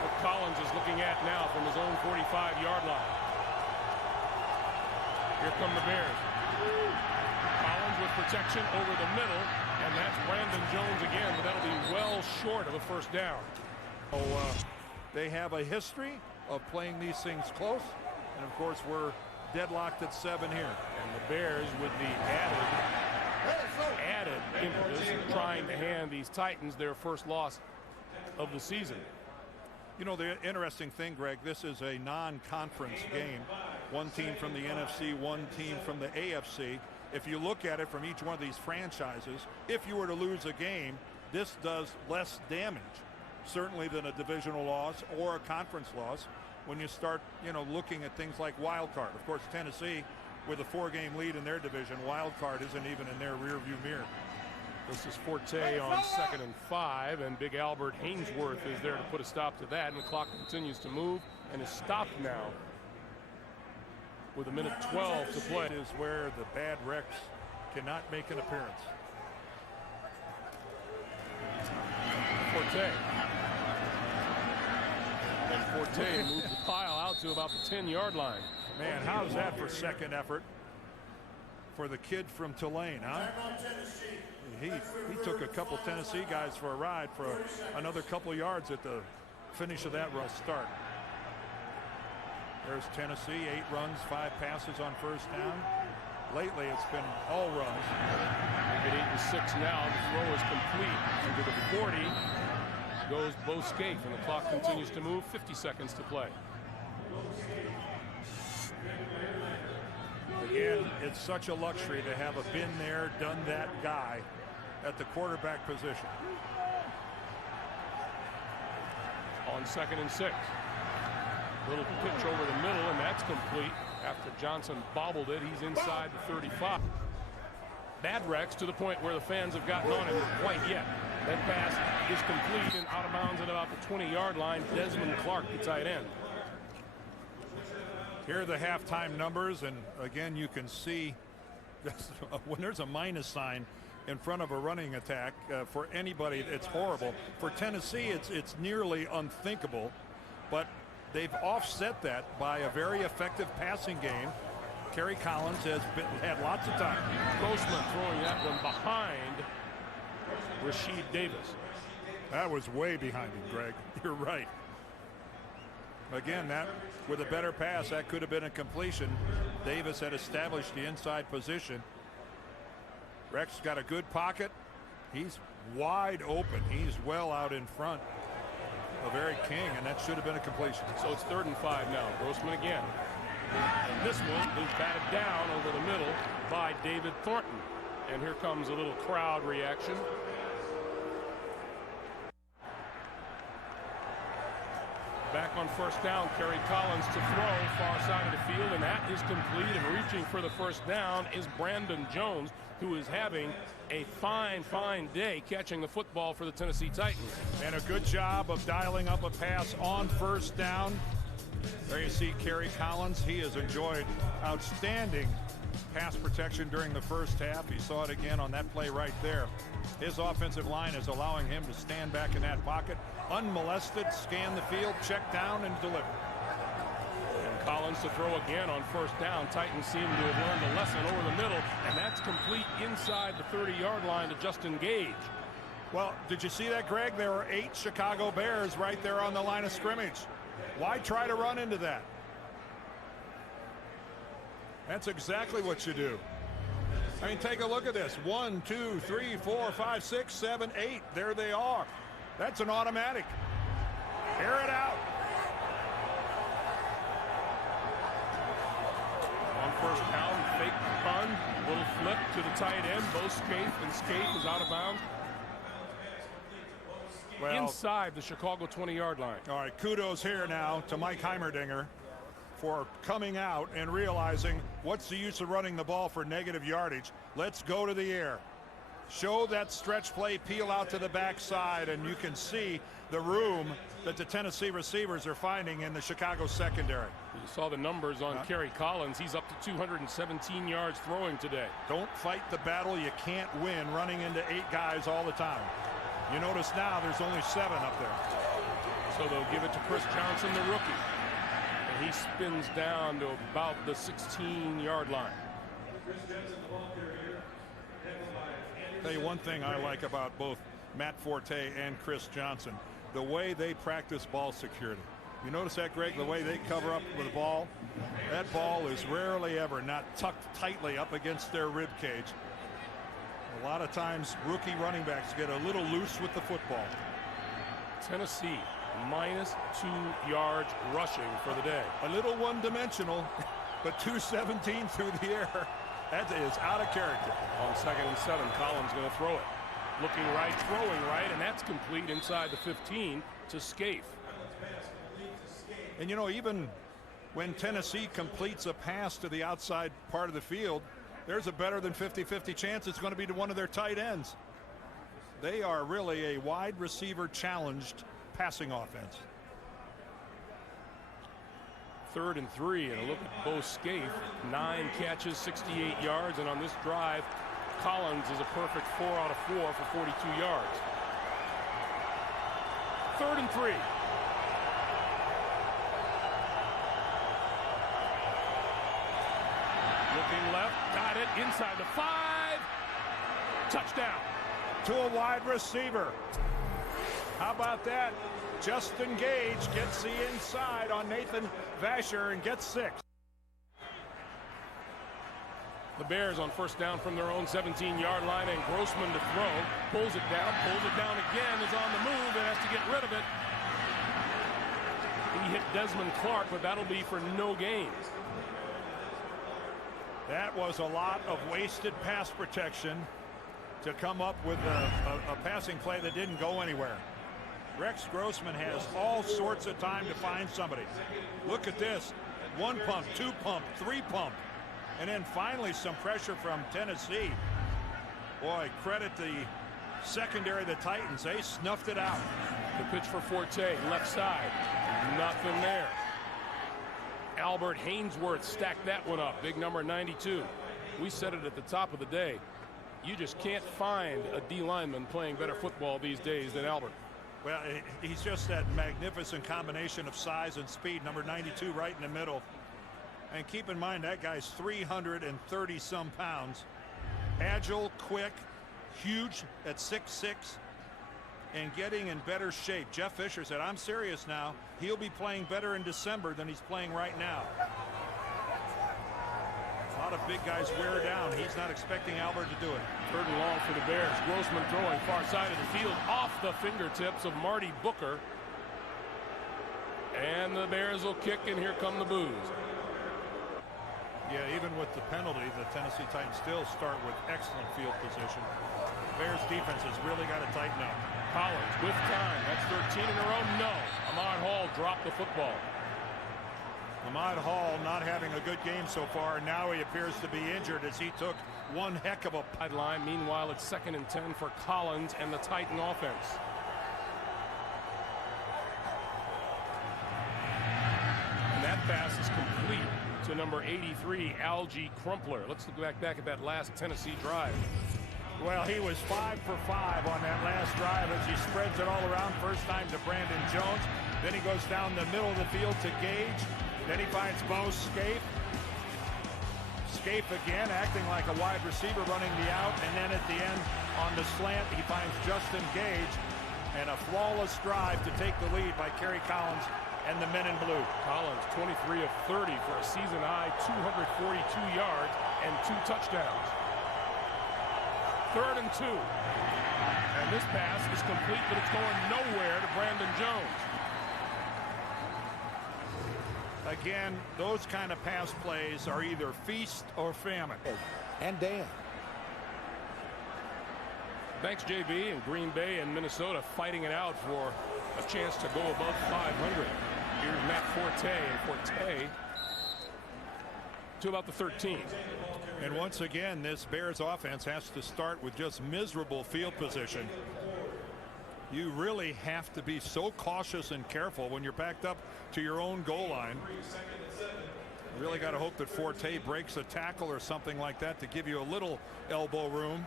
What Collins is looking at now from his own 45-yard line. Here come the Bears. Collins with protection over the middle, and that's Brandon Jones again, but that'll be well short of a first down. They have a history of playing these things close, and of course we're deadlocked at 7 here. And the Bears with the added impetus trying to hand these Titans their first loss of the season. You know, the interesting thing, Greg, this is a non-conference game. One team from the NFC, one team from the AFC. If you look at it from each one of these franchises, if you were to lose a game, this does less damage, certainly, than a divisional loss or a conference loss when you start, you know, looking at things like wild card. Of course, Tennessee, with a 4-game lead in their division, wild card isn't even in their rearview mirror. This is Forte on 2nd and 5, and Big Albert Hainsworth is there to put a stop to that, and the clock continues to move and is stopped now. with 1:12 to play. Is where the bad Rex cannot make an appearance. Forte. And Forte moved the pile out to about the 10-yard line. Man, how's that for second effort for the kid from Tulane, huh? He took a couple Tennessee guys for a ride for another couple yards at the finish of that run start. There's Tennessee, 8 runs, 5 passes on first down. Lately, it's been all runs. Make it 8-6 now. The throw is complete. Into the 40 goes Bo Scaife, and the clock continues to move. 50 seconds to play. Again, it's such a luxury to have a been there, done that guy at the quarterback position. On 2nd and 6. Little pitch over the middle, and that's complete. After Johnson bobbled it, he's inside the 35. Bad Rex to the point where the fans have gotten on him quite yet. That pass is complete and out of bounds at about the 20-yard line. Desmond Clark, the tight end. Here are the halftime numbers, and again, you can see when there's a minus sign in front of a running attack for anybody, it's horrible. For Tennessee, it's nearly unthinkable, but they've offset that by a very effective passing game. Kerry Collins has had lots of time. Grossman throwing that one behind Rasheed Davis. That was way behind him, Greg. You're right. Again, that with a better pass, that could have been a completion. Davis had established the inside position. Rex got a good pocket. He's wide open. He's well out in front of Eric King, and that should have been a completion. So it's 3rd and 5 now. Grossman again. And this one is batted down over the middle by David Thornton. And here comes a little crowd reaction. Back on first down, Kerry Collins to throw far side of the field, and that is complete. And reaching for the first down is Brandon Jones, who is having a fine day catching the football for the Tennessee Titans. And a good job of dialing up a pass on first down. There you see Kerry Collins. He has enjoyed outstanding pass protection during the first half. He saw it again on that play right there. His offensive line is allowing him to stand back in that pocket, unmolested, scan the field, check down, and deliver. And Collins to throw again on first down. Titans seem to have learned a lesson over the middle, and that's complete inside the 30-yard line to Justin Gage. Well, did you see that, Greg? There were 8 Chicago Bears right there on the line of scrimmage. Why try to run into that? That's exactly what you do. I mean, take a look at this. 1, 2, 3, 4, 5, 6, 7, 8. There they are. That's an automatic. Air it out. On first down, fake punt, little flip to the tight end. Bo Scaife, and Scaife is out of bounds. Well, inside the Chicago 20-yard line. All right, kudos here now to Mike Heimerdinger for coming out and realizing what's the use of running the ball for negative yardage. Let's go to the air. Show that stretch play, peel out to the backside, and you can see the room that the Tennessee receivers are finding in the Chicago secondary. You saw the numbers on Kerry Collins. He's up to 217 yards throwing today. Don't fight the battle you can't win running into 8 guys all the time. You notice now there's only 7 up there. So they'll give it to Chris Johnson, the rookie. And he spins down to about the 16-yard line. Tell you one thing I like about both Matt Forte and Chris Johnson, the way they practice ball security. You notice that, Greg, the way they cover up with the ball? That ball is rarely ever not tucked tightly up against their rib cage. A lot of times rookie running backs get a little loose with the football. Tennessee -2 yards rushing for the day. A little one-dimensional, but 217 through the air. That is out of character. On 2nd and 7, Collins going to throw it. Looking right, throwing right, and that's complete inside the 15 to Scaife. And you know, even when Tennessee completes a pass to the outside part of the field, there's a better than 50-50 chance it's going to be to one of their tight ends. They are really a wide receiver challenged passing offense. 3rd and 3, and a look at Bo Scaife. 9 catches, 68 yards, and on this drive, Collins is a perfect 4 out of 4 for 42 yards. 3rd and 3. Looking left, got it inside the 5. Touchdown. To a wide receiver. How about that? Justin Gage gets the inside on Nathan Vasher and gets 6. The Bears on 1st down from their own 17-yard line, and Grossman to throw. Pulls it down again, is on the move and has to get rid of it. He hit Desmond Clark, but that'll be for no gains. That was a lot of wasted pass protection to come up with a passing play that didn't go anywhere. Rex Grossman has all sorts of time to find somebody. Look at this. 1 pump, 2 pump, 3 pump. And then finally some pressure from Tennessee. Boy, credit the secondary of the Titans. They snuffed it out. The pitch for Forte, left side. Nothing there. Albert Hainsworth stacked that one up. Big number 92. We said it at the top of the day. You just can't find a D lineman playing better football these days than Albert. Well, he's just that magnificent combination of size and speed. Number 92 right in the middle. And keep in mind that guy's 330 some pounds. Agile, quick, huge at 6'6", and getting in better shape. Jeff Fisher said, I'm serious now. He'll be playing better in December than he's playing right now. A lot of big guys wear down. He's not expecting Albert to do it. 3rd and long for the Bears. Grossman throwing far side of the field off the fingertips of Marty Booker. And the Bears will kick, and here come the boos. Yeah, even with the penalty, the Tennessee Titans still start with excellent field position. Bears defense has really got to tighten up. Collins with time. That's 13 in a row. No. Ahmad Hall dropped the football. Ahmad Hall not having a good game so far. Now he appears to be injured as he took one heck of a sideline. Meanwhile, it's 2nd and 10 for Collins and the Titan offense. And that pass is complete to number 83, Algie Crumpler. Let's look back at that last Tennessee drive. Well, he was 5 for 5 on that last drive as he spreads it all around. First time to Brandon Jones. Then he goes down the middle of the field to Gage. Then he finds Bo Scaife. Scaife again acting like a wide receiver running the out. And then at the end on the slant, he finds Justin Gage. And a flawless drive to take the lead by Kerry Collins and the men in blue. Collins 23 of 30 for a season high 242 yards and 2 touchdowns. 3rd and 2. And this pass is complete, but it's going nowhere to Brandon Jones. Again, those kind of pass plays are either feast or famine. And Dan. Thanks, JB. And Green Bay and Minnesota fighting it out for a chance to go above 500. Here's Matt Forte, and Forte to about the 13. And once again, this Bears offense has to start with just miserable field position. You really have to be so cautious and careful when you're backed up to your own goal line. You really got to hope that Forte breaks a tackle or something like that to give you a little elbow room.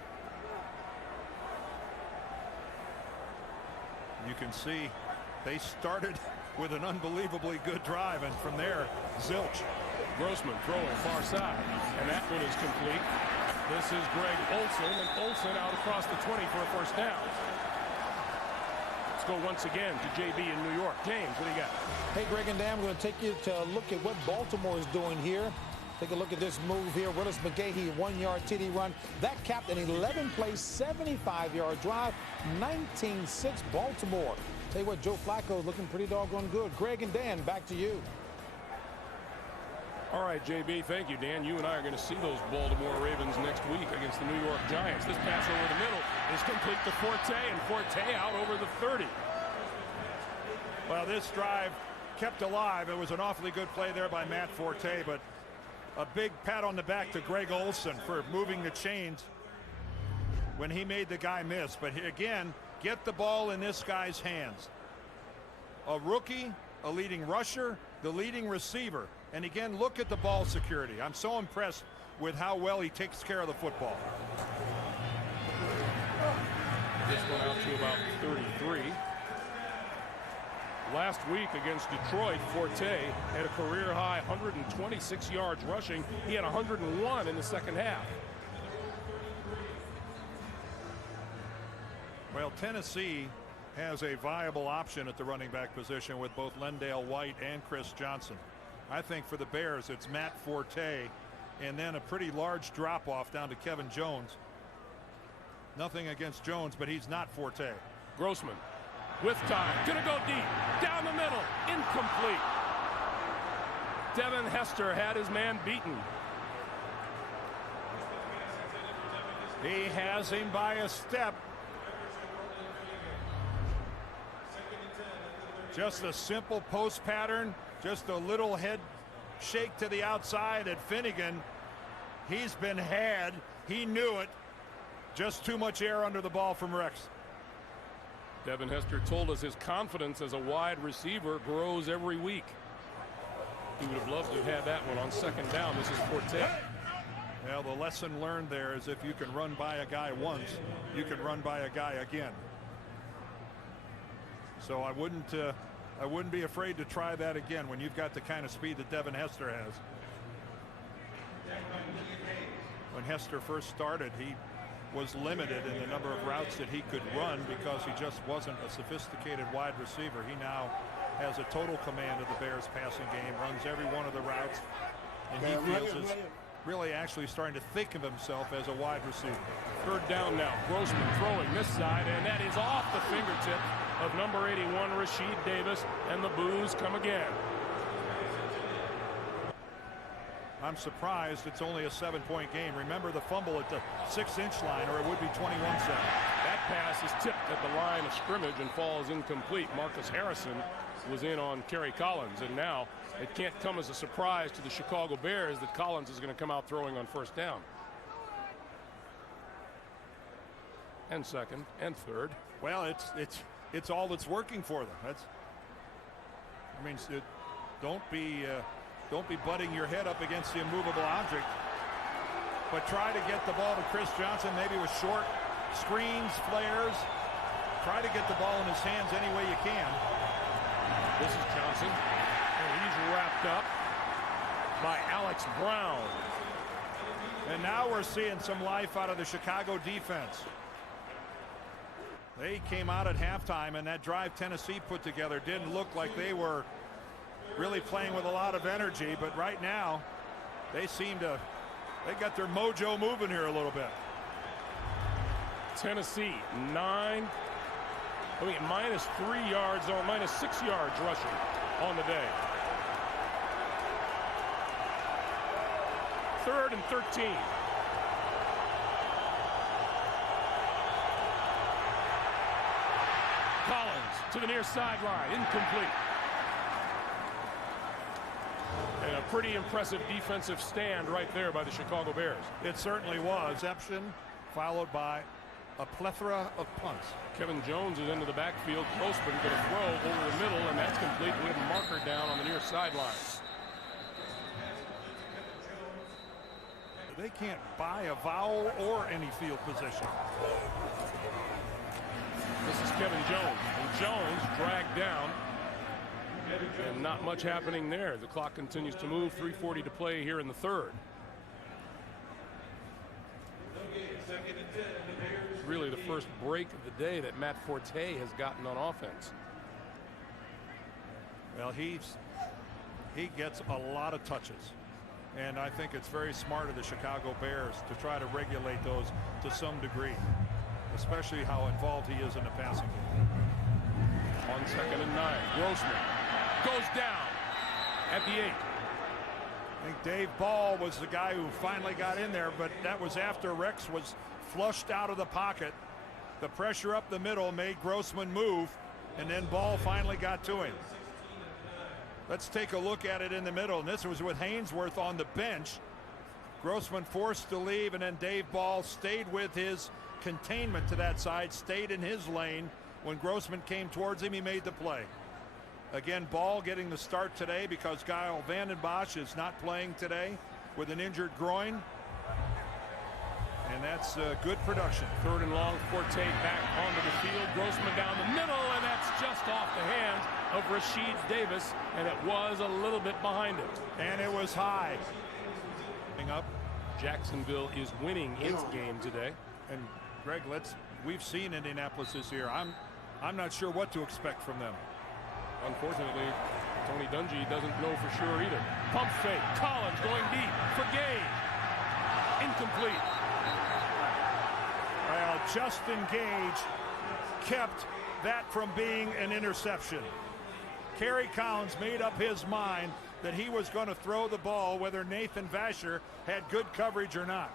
You can see they started with an unbelievably good drive, and from there, zilch. Grossman throwing far side, and that one is complete. This is Greg Olson, and Olson out across the 20 for a 1st down. Let's go once again to JB in New York. James, what do you got? Hey, Greg and Dan, we're going to take you to look at what Baltimore is doing here. Take a look at this move here. Willis McGahee, 1-yard TD run. That capped an 11-play, 75-yard drive, 19-6 Baltimore. Tell you what, Joe Flacco is looking pretty doggone good. Greg and Dan, back to you. All right, JB, thank you, Dan. You and I are going to see those Baltimore Ravens next week against the New York Giants. This pass over the middle is complete to Forte, and Forte out over the 30. Well, this drive kept alive. It was an awfully good play there by Matt Forte, but a big pat on the back to Greg Olson for moving the chains when he made the guy miss. But again, get the ball in this guy's hands. A rookie, a leading rusher, the leading receiver. And again, look at the ball security. I'm so impressed with how well he takes care of the football. This one out to about 33. Last week against Detroit, Forte had a career-high 126 yards rushing. He had 101 in the second half. Well, Tennessee has a viable option at the running back position with both Lendale White and Chris Johnson. I think for the Bears, it's Matt Forte, and then a pretty large drop-off down to Kevin Jones. Nothing against Jones, but he's not Forte. Grossman with time, gonna go deep, down the middle, incomplete. Devin Hester had his man beaten. He has him by a step. Just a simple post pattern, just a little head shake to the outside at Finnegan. He's been had. He knew it. Just too much air under the ball from Rex. Devin Hester told us his confidence as a wide receiver grows every week. He would have loved to have had that one on second down. This is Forte. Well, the lesson learned there is if you can run by a guy once, you can run by a guy again. So I wouldn't be afraid to try that again when you've got the kind of speed that Devin Hester has. When Hester first started, he was limited in the number of routes that he could run because he just wasn't a sophisticated wide receiver. He now has a total command of the Bears passing game, runs every one of the routes, and he feels is really actually starting to think of himself as a wide receiver. Third down now. Grossman throwing this side, and that is off the fingertip of number 81, Rasheed Davis, and the boos come again. I'm surprised it's only a 7-point game. Remember the fumble at the 6-inch line, or it would be 21-7. That pass is tipped at the line of scrimmage and falls incomplete. Marcus Harrison was in on Kerry Collins, and now it can't come as a surprise to the Chicago Bears that Collins is going to come out throwing on first down. And second and third. Well, it's all that's working for them. Don't be butting your head up against the immovable object, but try to get the ball to Chris Johnson, maybe with short screens, flares. Try to get the ball in his hands any way you can. This is Johnson, and he's wrapped up by Alex Brown. And now we're seeing some life out of the Chicago defense. They came out at halftime, and that drive Tennessee put together didn't look like they were really playing with a lot of energy, but right now they got their mojo moving here a little bit. Tennessee minus 3 yards on minus 6 yards rushing on the day. Third and 13. Collins to the near sideline, incomplete. And a pretty impressive defensive stand right there by the Chicago Bears. It certainly was. Reception followed by a plethora of punts. Kevin Jones is into the backfield. Grossman going to throw over the middle, and that's complete with a marker down on the near sideline. They can't buy a vowel or any field position. This is Kevin Jones, and Jones dragged down, and not much happening there. The clock continues to move. 3:40 to play here in the third. Really the first break of the day that Matt Forte has gotten on offense. Well, he gets a lot of touches, and I think it's very smart of the Chicago Bears to try to regulate those to some degree, especially how involved he is in the passing game. On 2nd and 9, Grossman goes down at the 8. I think Dave Ball was the guy who finally got in there, but that was after Rex was flushed out of the pocket. The pressure up the middle made Grossman move, and then Ball finally got to him. Let's take a look at it in the middle, and this was with Hainsworth on the bench. Grossman forced to leave, and then Dave Ball stayed with his containment to that side, stayed in his lane. When Grossman came towards him, he made the play. Again, Ball getting the start today because Guile Vandenbosch is not playing today with an injured groin. And that's good production. 3rd and long. Forte back onto the field. Grossman down the middle, and that's just off the hands of Rasheed Davis, and it was a little bit behind him. And it was high. Up. Jacksonville is winning its game today. And Greg, we've seen Indianapolis this year. I'm not sure what to expect from them. Unfortunately, Tony Dungy doesn't know for sure either. Pump fake. Collins going deep for Gage. Incomplete. Well, Justin Gage kept that from being an interception. Kerry Collins made up his mind that he was going to throw the ball whether Nathan Vasher had good coverage or not.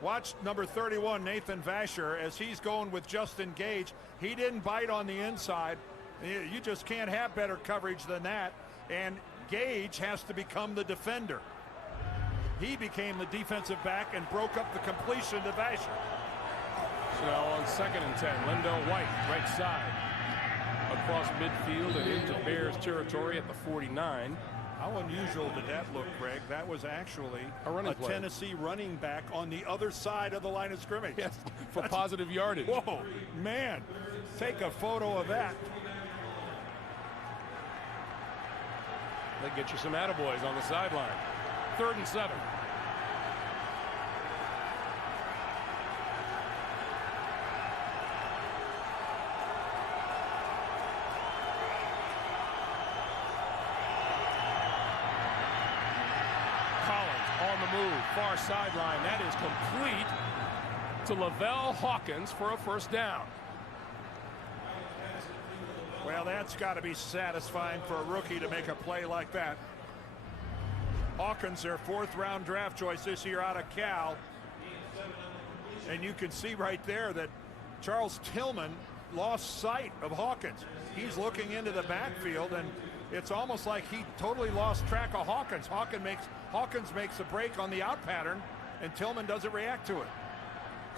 Watch number 31, Nathan Vasher, as he's going with Justin Gage. He didn't bite on the inside. You just can't have better coverage than that. And Gage has to become the defender. He became the defensive back and broke up the completion to Vasher. So now on 2nd and 10, Lindell White, right side. Across midfield and into Bears territory at the 49. How unusual did that look, Greg? That was actually a Tennessee running back on the other side of the line of scrimmage. Yes, for positive yardage. Whoa, man. Take a photo of that. They get you some attaboys on the sideline. 3rd and 7. Far sideline. That is complete to Lavelle Hawkins for a 1st down. Well, that's got to be satisfying for a rookie to make a play like that. Hawkins, their 4th round draft choice this year out of Cal. And you can see right there that Charles Tillman lost sight of Hawkins. He's looking into the backfield, and it's almost like he totally lost track of Hawkins. Hawkins makes a break on the out pattern, and Tillman doesn't react to it.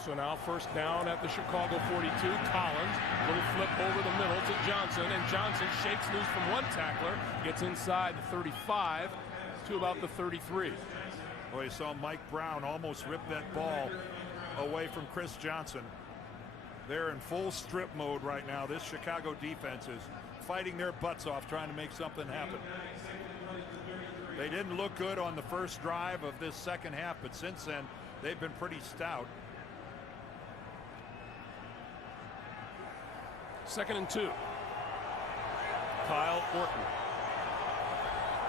So now 1st down at the Chicago 42. Collins, little flip over the middle to Johnson, and Johnson shakes loose from one tackler, gets inside the 35 to about the 33. Well, you saw Mike Brown almost rip that ball away from Chris Johnson. They're in full strip mode right now. This Chicago defense is fighting their butts off trying to make something happen. They didn't look good on the first drive of this 2nd half, but since then they've been pretty stout. 2nd and 2. Kyle Orton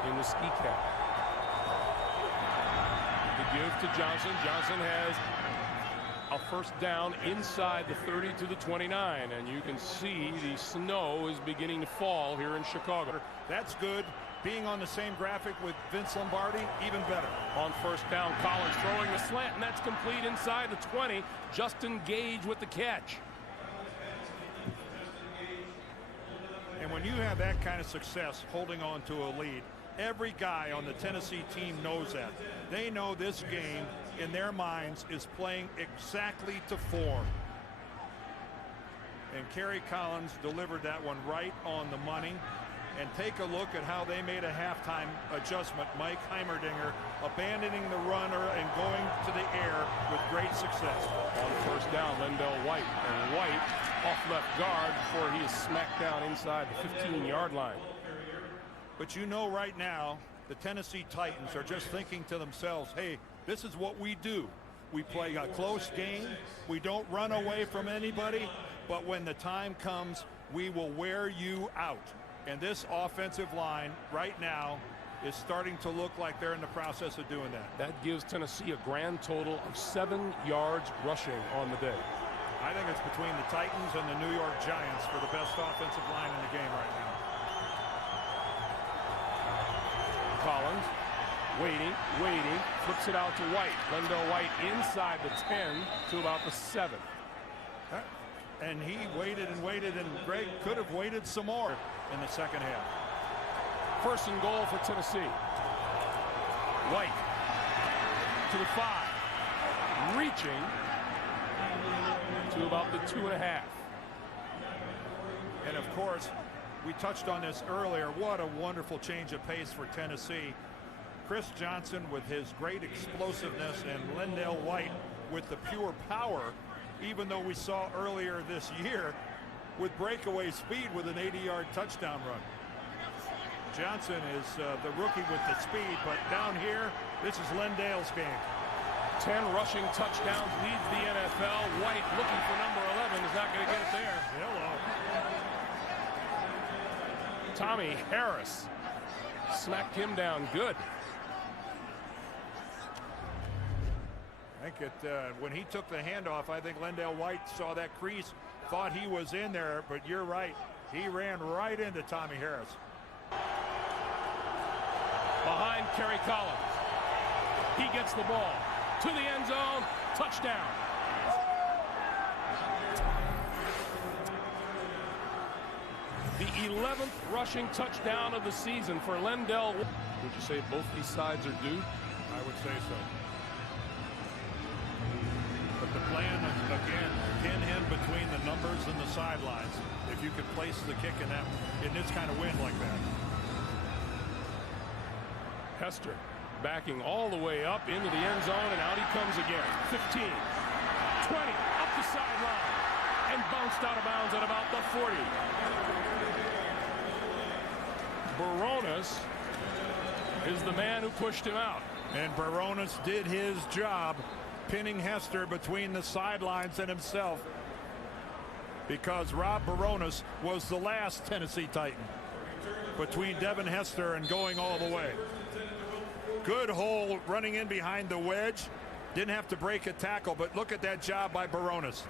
in the ski cap. The give to Johnson. Johnson has a 1st down inside the 30 to the 29, and you can see the snow is beginning to fall here in Chicago. That's good. Being on the same graphic with Vince Lombardi, even better. On 1st down, Collins throwing the slant, and that's complete inside the 20. Justin Gage with the catch. And when you have that kind of success holding on to a lead, every guy on the Tennessee team knows that. They know this game in their minds is playing exactly to form. And Kerry Collins delivered that one right on the money. And take a look at how they made a halftime adjustment. Mike Heimerdinger abandoning the runner and going to the air with great success. On 1st down, Lindell White, and White off left guard before he is smacked down inside the 15-yard line. But you know right now the Tennessee Titans are just thinking to themselves, hey, this is what we do. We play a close game. We don't run away from anybody. But when the time comes, we will wear you out. And this offensive line right now is starting to look like they're in the process of doing that. That gives Tennessee a grand total of 7 yards rushing on the day. I think it's between the Titans and the New York Giants for the best offensive line in the game right now. Collins waiting, flips it out to White. Lindell White inside the 10 to about the 7. And he waited and waited, and Greg could have waited some more in the 2nd half. 1st and goal for Tennessee. White to the 5, reaching to about the 2.5. And of course, we touched on this earlier. What a wonderful change of pace for Tennessee. Chris Johnson with his great explosiveness and Lendell White with the pure power, even though we saw earlier this year with breakaway speed with an 80-yard touchdown run. Johnson is the rookie with the speed, but down here, this is Lendale's game. 10 rushing touchdowns, leads the NFL. White looking for number 11, is not going to get it there. Hello. Tommy Harris smacked him down good. I think when he took the handoff, I think Lendell White saw that crease, thought he was in there, but you're right. He ran right into Tommy Harris. Behind Kerry Collins. He gets the ball to the end zone. Touchdown. The 11th rushing touchdown of the season for Lendell. Would you say both these sides are due? I would say so. But the plan is, again, pin him between the numbers and the sidelines. If you could place the kick in this kind of wind like that. Hester backing all the way up into the end zone, and out he comes again. 15, 20, up the sideline, and bounced out of bounds at about the 40. Barones is the man who pushed him out. And Barones did his job, pinning Hester between the sidelines and himself, because Rob Barones was the last Tennessee Titan between Devin Hester and going all the way. Good hole running in behind the wedge. Didn't have to break a tackle, but look at that job by Barones.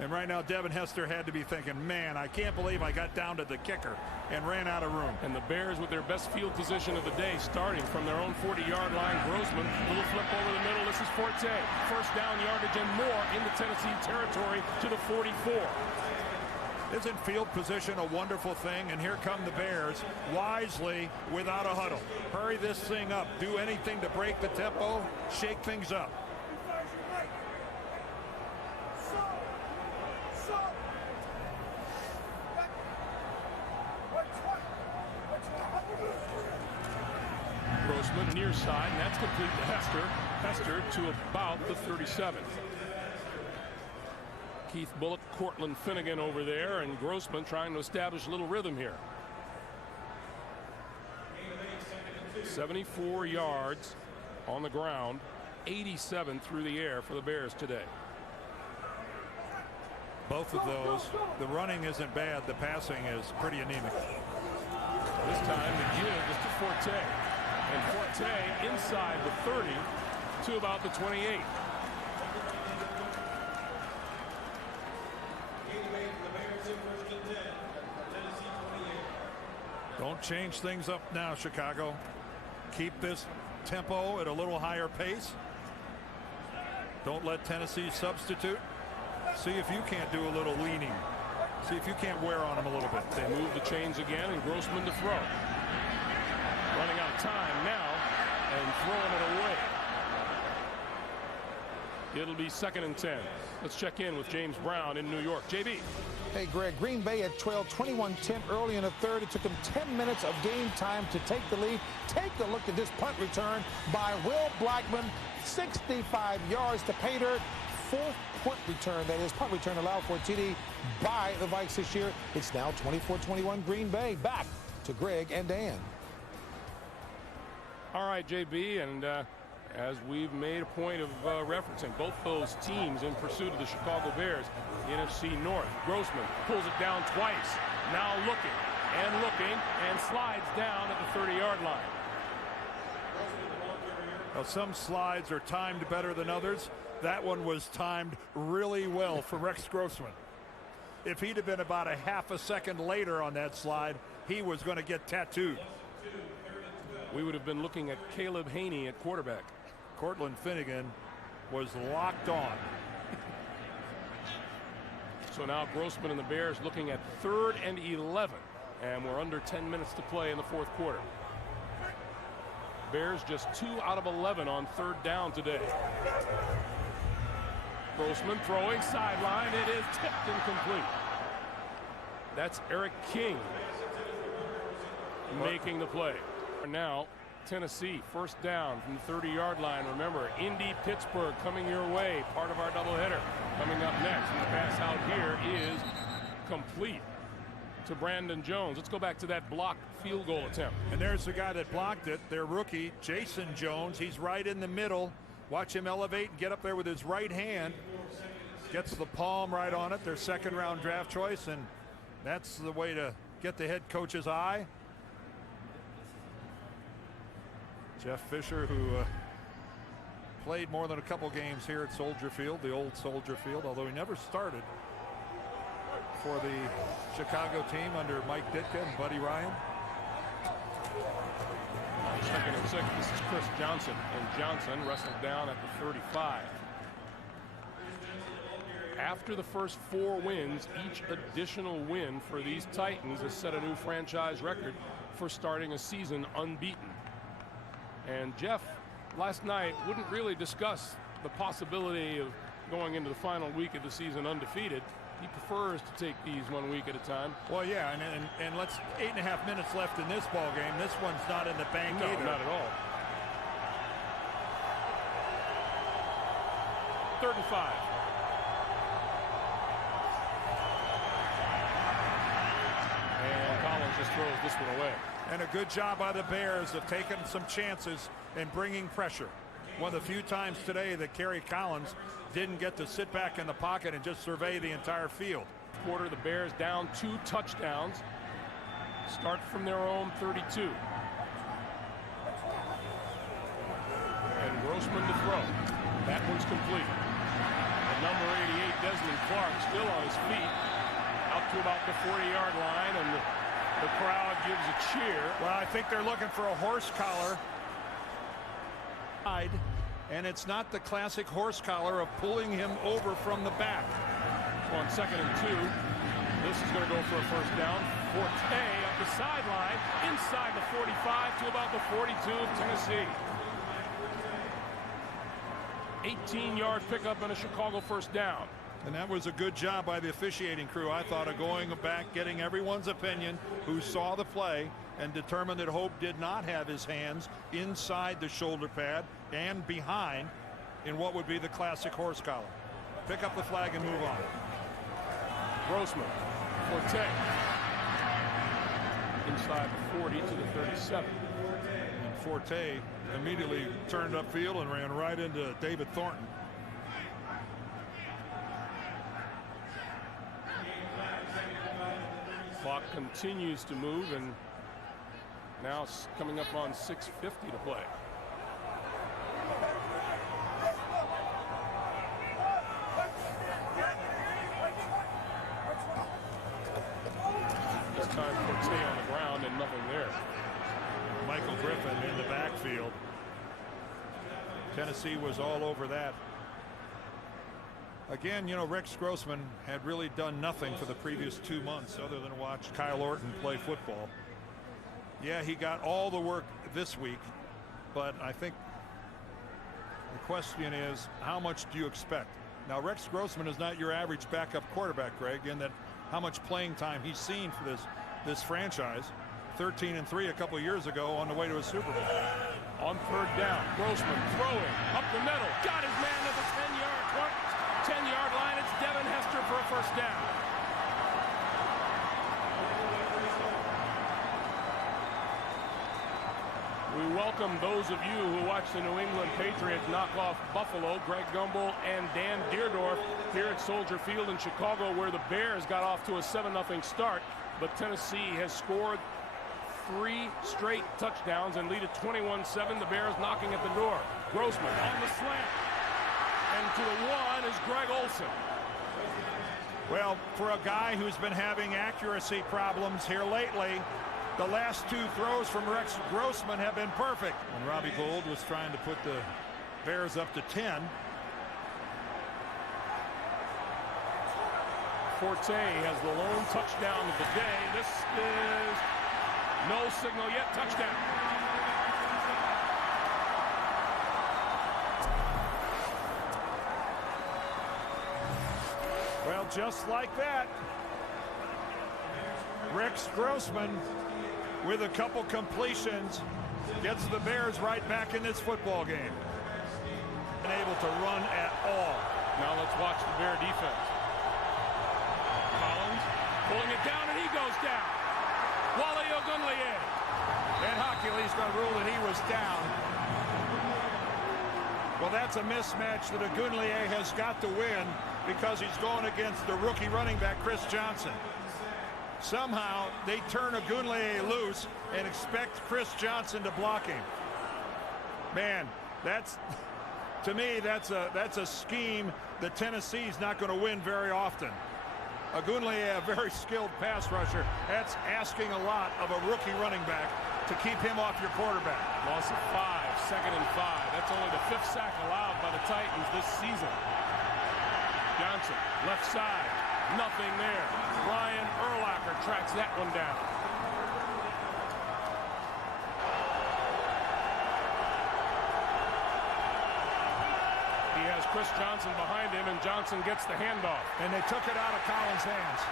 And right now Devin Hester had to be thinking, man, I can't believe I got down to the kicker and ran out of room. And the Bears with their best field position of the day, starting from their own 40-yard line. Grossman, little flip over the middle. This is Forte. First down yardage and more into Tennessee territory to the 44. Isn't field position a wonderful thing? And here come the Bears, wisely, without a huddle. Hurry this thing up. Do anything to break the tempo, shake things up. Grossman near side, and that's complete to Hester. Hester to about the 37. Keith Bullock, Cortland Finnegan over there, and Grossman trying to establish a little rhythm here. 74 yards on the ground, 87 through the air for the Bears today. Both of those, the running isn't bad, the passing is pretty anemic. This time the give is to Forte. And Forte inside the 30 to about the 28. Don't change things up now, Chicago. Keep this tempo at a little higher pace. Don't let Tennessee substitute. See if you can't do a little leaning. See if you can't wear on them a little bit. They move the chains again, and Grossman to throw. Running out of time now and throwing it away. It'll be 2nd and 10. Let's check in with James Brown in New York. JB. Hey, Greg, Green Bay had trailed 21-10 early in the third. It took them 10 minutes of game time to take the lead. Take a look at this punt return by Will Blackman. 65 yards to pay dirt. Fourth punt return, that is, punt return allowed for a TD by the Vikes this year. It's now 24-21 Green Bay. Back to Greg and Dan. All right, JB, and as we've made a point of referencing, both those teams in pursuit of the Chicago Bears, the NFC North. Grossman pulls it down twice, now looking and slides down at the 30-yard line. Now, some slides are timed better than others. That one was timed really well for Rex Grossman. If he'd have been about a half a second later on that slide, he was going to get tattooed. We would have been looking at Caleb Haney at quarterback. Cortland Finnegan was locked on. So now Grossman and the Bears looking at 3rd and 11, and we're under 10 minutes to play in the fourth quarter. Bears just 2 out of 11 on 3rd down today. Grossman throwing sideline. It is tipped incomplete. That's Eric King making the play. Now, Tennessee, first down from the 30-yard line. Remember, Indy, Pittsburgh coming your way. Part of our doubleheader coming up next. The pass out here is complete to Brandon Jones. Let's go back to that blocked field goal attempt. And there's the guy that blocked it, their rookie, Jason Jones. He's right in the middle. Watch him elevate and get up there with his right hand. Gets the palm right on it, their second-round draft choice, and that's the way to get the head coach's eye. Jeff Fisher, who played more than a couple games here at Soldier Field, the old Soldier Field, although he never started for the Chicago team under Mike Ditka and Buddy Ryan. Second and 6, this is Chris Johnson, and Johnson wrestled down at the 35. After the first 4 wins, each additional win for these Titans has set a new franchise record for starting a season unbeaten. And Jeff, last night, wouldn't really discuss the possibility of going into the final week of the season undefeated. He prefers to take these 1 week at a time. Well, yeah, and let's 8.5 minutes left in this ball game. This one's not in the bank no, either. Not at all. 3rd and 5. And Collins just throws this one away. And a good job by the Bears of taking some chances and bringing pressure. One of the few times today that Kerry Collins didn't get to sit back in the pocket and just survey the entire field. Quarter, the Bears down 2 touchdowns. Start from their own 32. And Grossman to throw. That one's complete. And number 88, Desmond Clark, still on his feet. Out to about the 40-yard line, and the crowd gives a cheer. Well, I think they're looking for a horse collar. And it's not the classic horse collar of pulling him over from the back. So on 2nd and 2, this is going to go for a first down. Forte up the sideline, inside the 45 to about the 42 of Tennessee. 18-yard pickup and a Chicago first down. And that was a good job by the officiating crew, I thought, of going back, getting everyone's opinion who saw the play and determined that Hope did not have his hands inside the shoulder pad and behind in what would be the classic horse collar. Pick up the flag and move on. Grossman, Forte. Inside the 40 to the 37. And Forte immediately turned upfield and ran right into David Thornton. Clock continues to move, and now it's coming up on 6:50 to play. This time Forte on the ground and nothing there. Michael Griffin in the backfield. Tennessee was all over that. Again, you know, Rex Grossman had really done nothing for the previous 2 months other than watch Kyle Orton play football. Yeah, he got all the work this week, but I think the question is, how much do you expect? Now, Rex Grossman is not your average backup quarterback, Greg, in that how much playing time he's seen for this franchise. 13-3 a couple years ago on the way to a Super Bowl. On 3rd down, Grossman throwing up the middle, got his man at the 10-yard line. It's Devin Hester for a first down. We welcome those of you who watch the New England Patriots knock off Buffalo, Greg Gumbel and Dan Deerdorf here at Soldier Field in Chicago, where the Bears got off to a 7-0 start, but Tennessee has scored 3 straight touchdowns and lead at 21-7. The Bears knocking at the door. Grossman on the slant. And to the 1 is Greg Olsen. Well, for a guy who's been having accuracy problems here lately, the last 2 throws from Rex Grossman have been perfect. When Robbie Gould was trying to put the Bears up to 10. Forte has the lone touchdown of the day. This is no signal yet. Touchdown. Well, just like that, Rex Grossman with a couple completions gets the Bears right back in this football game. Unable to run at all. Now let's watch the Bear defense. Collins pulling it down, and he goes down. Wale Ogunleye. And Hockey Lee's going to rule that he was down. Well, that's a mismatch that Ogunleye has got to win because he's going against the rookie running back, Chris Johnson. Somehow they turn Ogunleye loose and expect Chris Johnson to block him. Man, that's, to me, that's a scheme that Tennessee's not going to win very often. Ogunleye, a very skilled pass rusher. That's asking a lot of a rookie running back to keep him off your quarterback. Loss of 5, 2nd and 5. That's only the 5th sack allowed by the Titans this season. Johnson, left side, nothing there. Ryan Urlacher tracks that one down. He has Chris Johnson behind him, and Johnson gets the handoff. And they took it out of Collins' hands.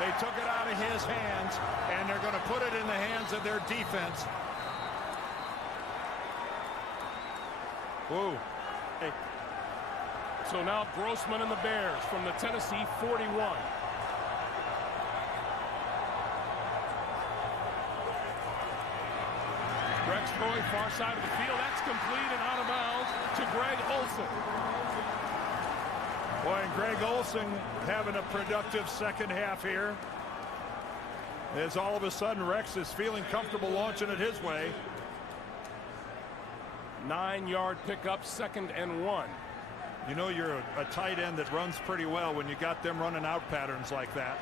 They took it out of his hands, and they're going to put it in the hands of their defense. Whoa. Hey. So now Grossman and the Bears from the Tennessee 41. Rex throwing far side of the field. That's complete and out of bounds to Greg Olsen. Boy, and Greg Olsen having a productive second half here. As all of a sudden Rex is feeling comfortable launching it his way. 9-yard pickup, 2nd and 1. You know you're a tight end that runs pretty well when you got them running out patterns like that,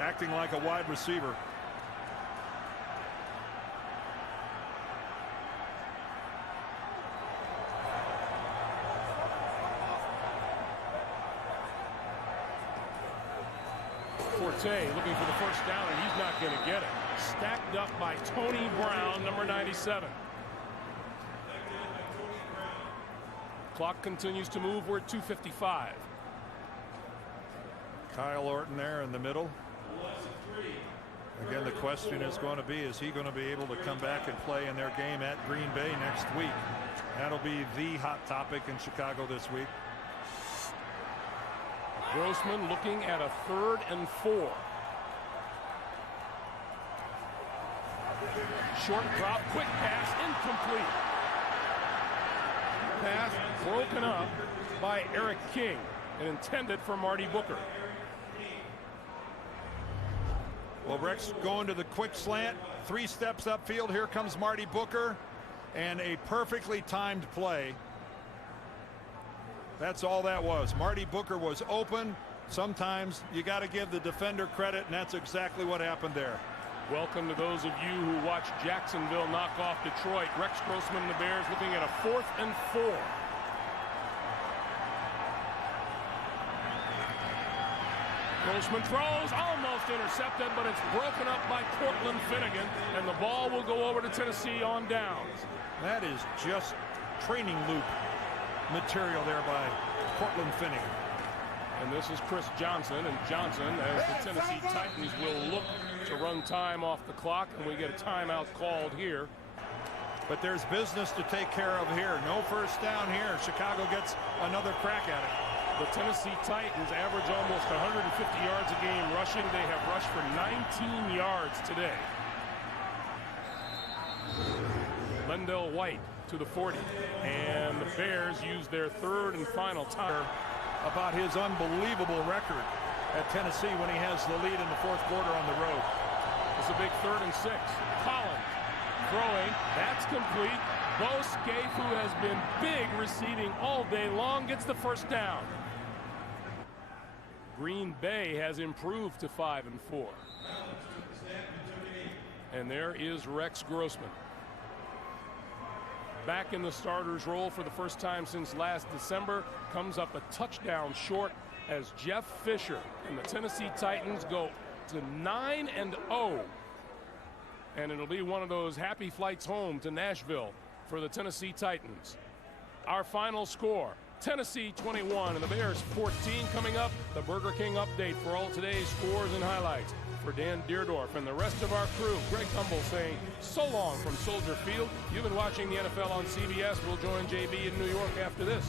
acting like a wide receiver. Forte looking for the first down, and he's not going to get it. Stacked up by Tony Brown, number 97. Clock continues to move. We're at 2:55. Kyle Orton there in the middle. Again, the question is going to be, is he going to be able to come back and play in their game at Green Bay next week? That'll be the hot topic in Chicago this week. Grossman looking at a 3rd and 4. Short drop, quick pass, incomplete. Pass broken up by Eric King and intended for Marty Booker. Well, Rex going to the quick slant, 3 steps upfield. Here comes Marty Booker, and a perfectly timed play. That's all that was. Marty Booker was open. Sometimes you got to give the defender credit, and that's exactly what happened there. Welcome to those of you who watched Jacksonville knock off Detroit. Rex Grossman and the Bears looking at a 4th and 4. Grossman throws, almost intercepted, but it's broken up by Cortland Finnegan, and the ball will go over to Tennessee on downs. That is just training loop material there by Cortland Finnegan. And this is Chris Johnson, and Johnson, as the Tennessee Titans will look to run time off the clock, and we get a timeout called here. But there's business to take care of here. No first down here. Chicago gets another crack at it. The Tennessee Titans average almost 150 yards a game rushing. They have rushed for 19 yards today. Lendell White to the 40. And the Bears use their 3rd and final time. About his unbelievable record at Tennessee when he has the lead in the 4th quarter on the road. It's a big 3rd and 6. Collins throwing. That's complete. Bo Scaife, who has been big receiving all day long, gets the first down. Green Bay has improved to 5 and 4. And there is Rex Grossman. Back in the starter's role for the first time since last December. Comes up a touchdown short as Jeff Fisher and the Tennessee Titans go to 9-0. And it'll be one of those happy flights home to Nashville for the Tennessee Titans. Our final score, Tennessee 21 and the Bears 14. Coming up, the Burger King update for all today's scores and highlights. For Dan Deerdorf and the rest of our crew, Greg Humble saying so long from Soldier Field. You've been watching the NFL on CBS. We'll join JB in New York after this.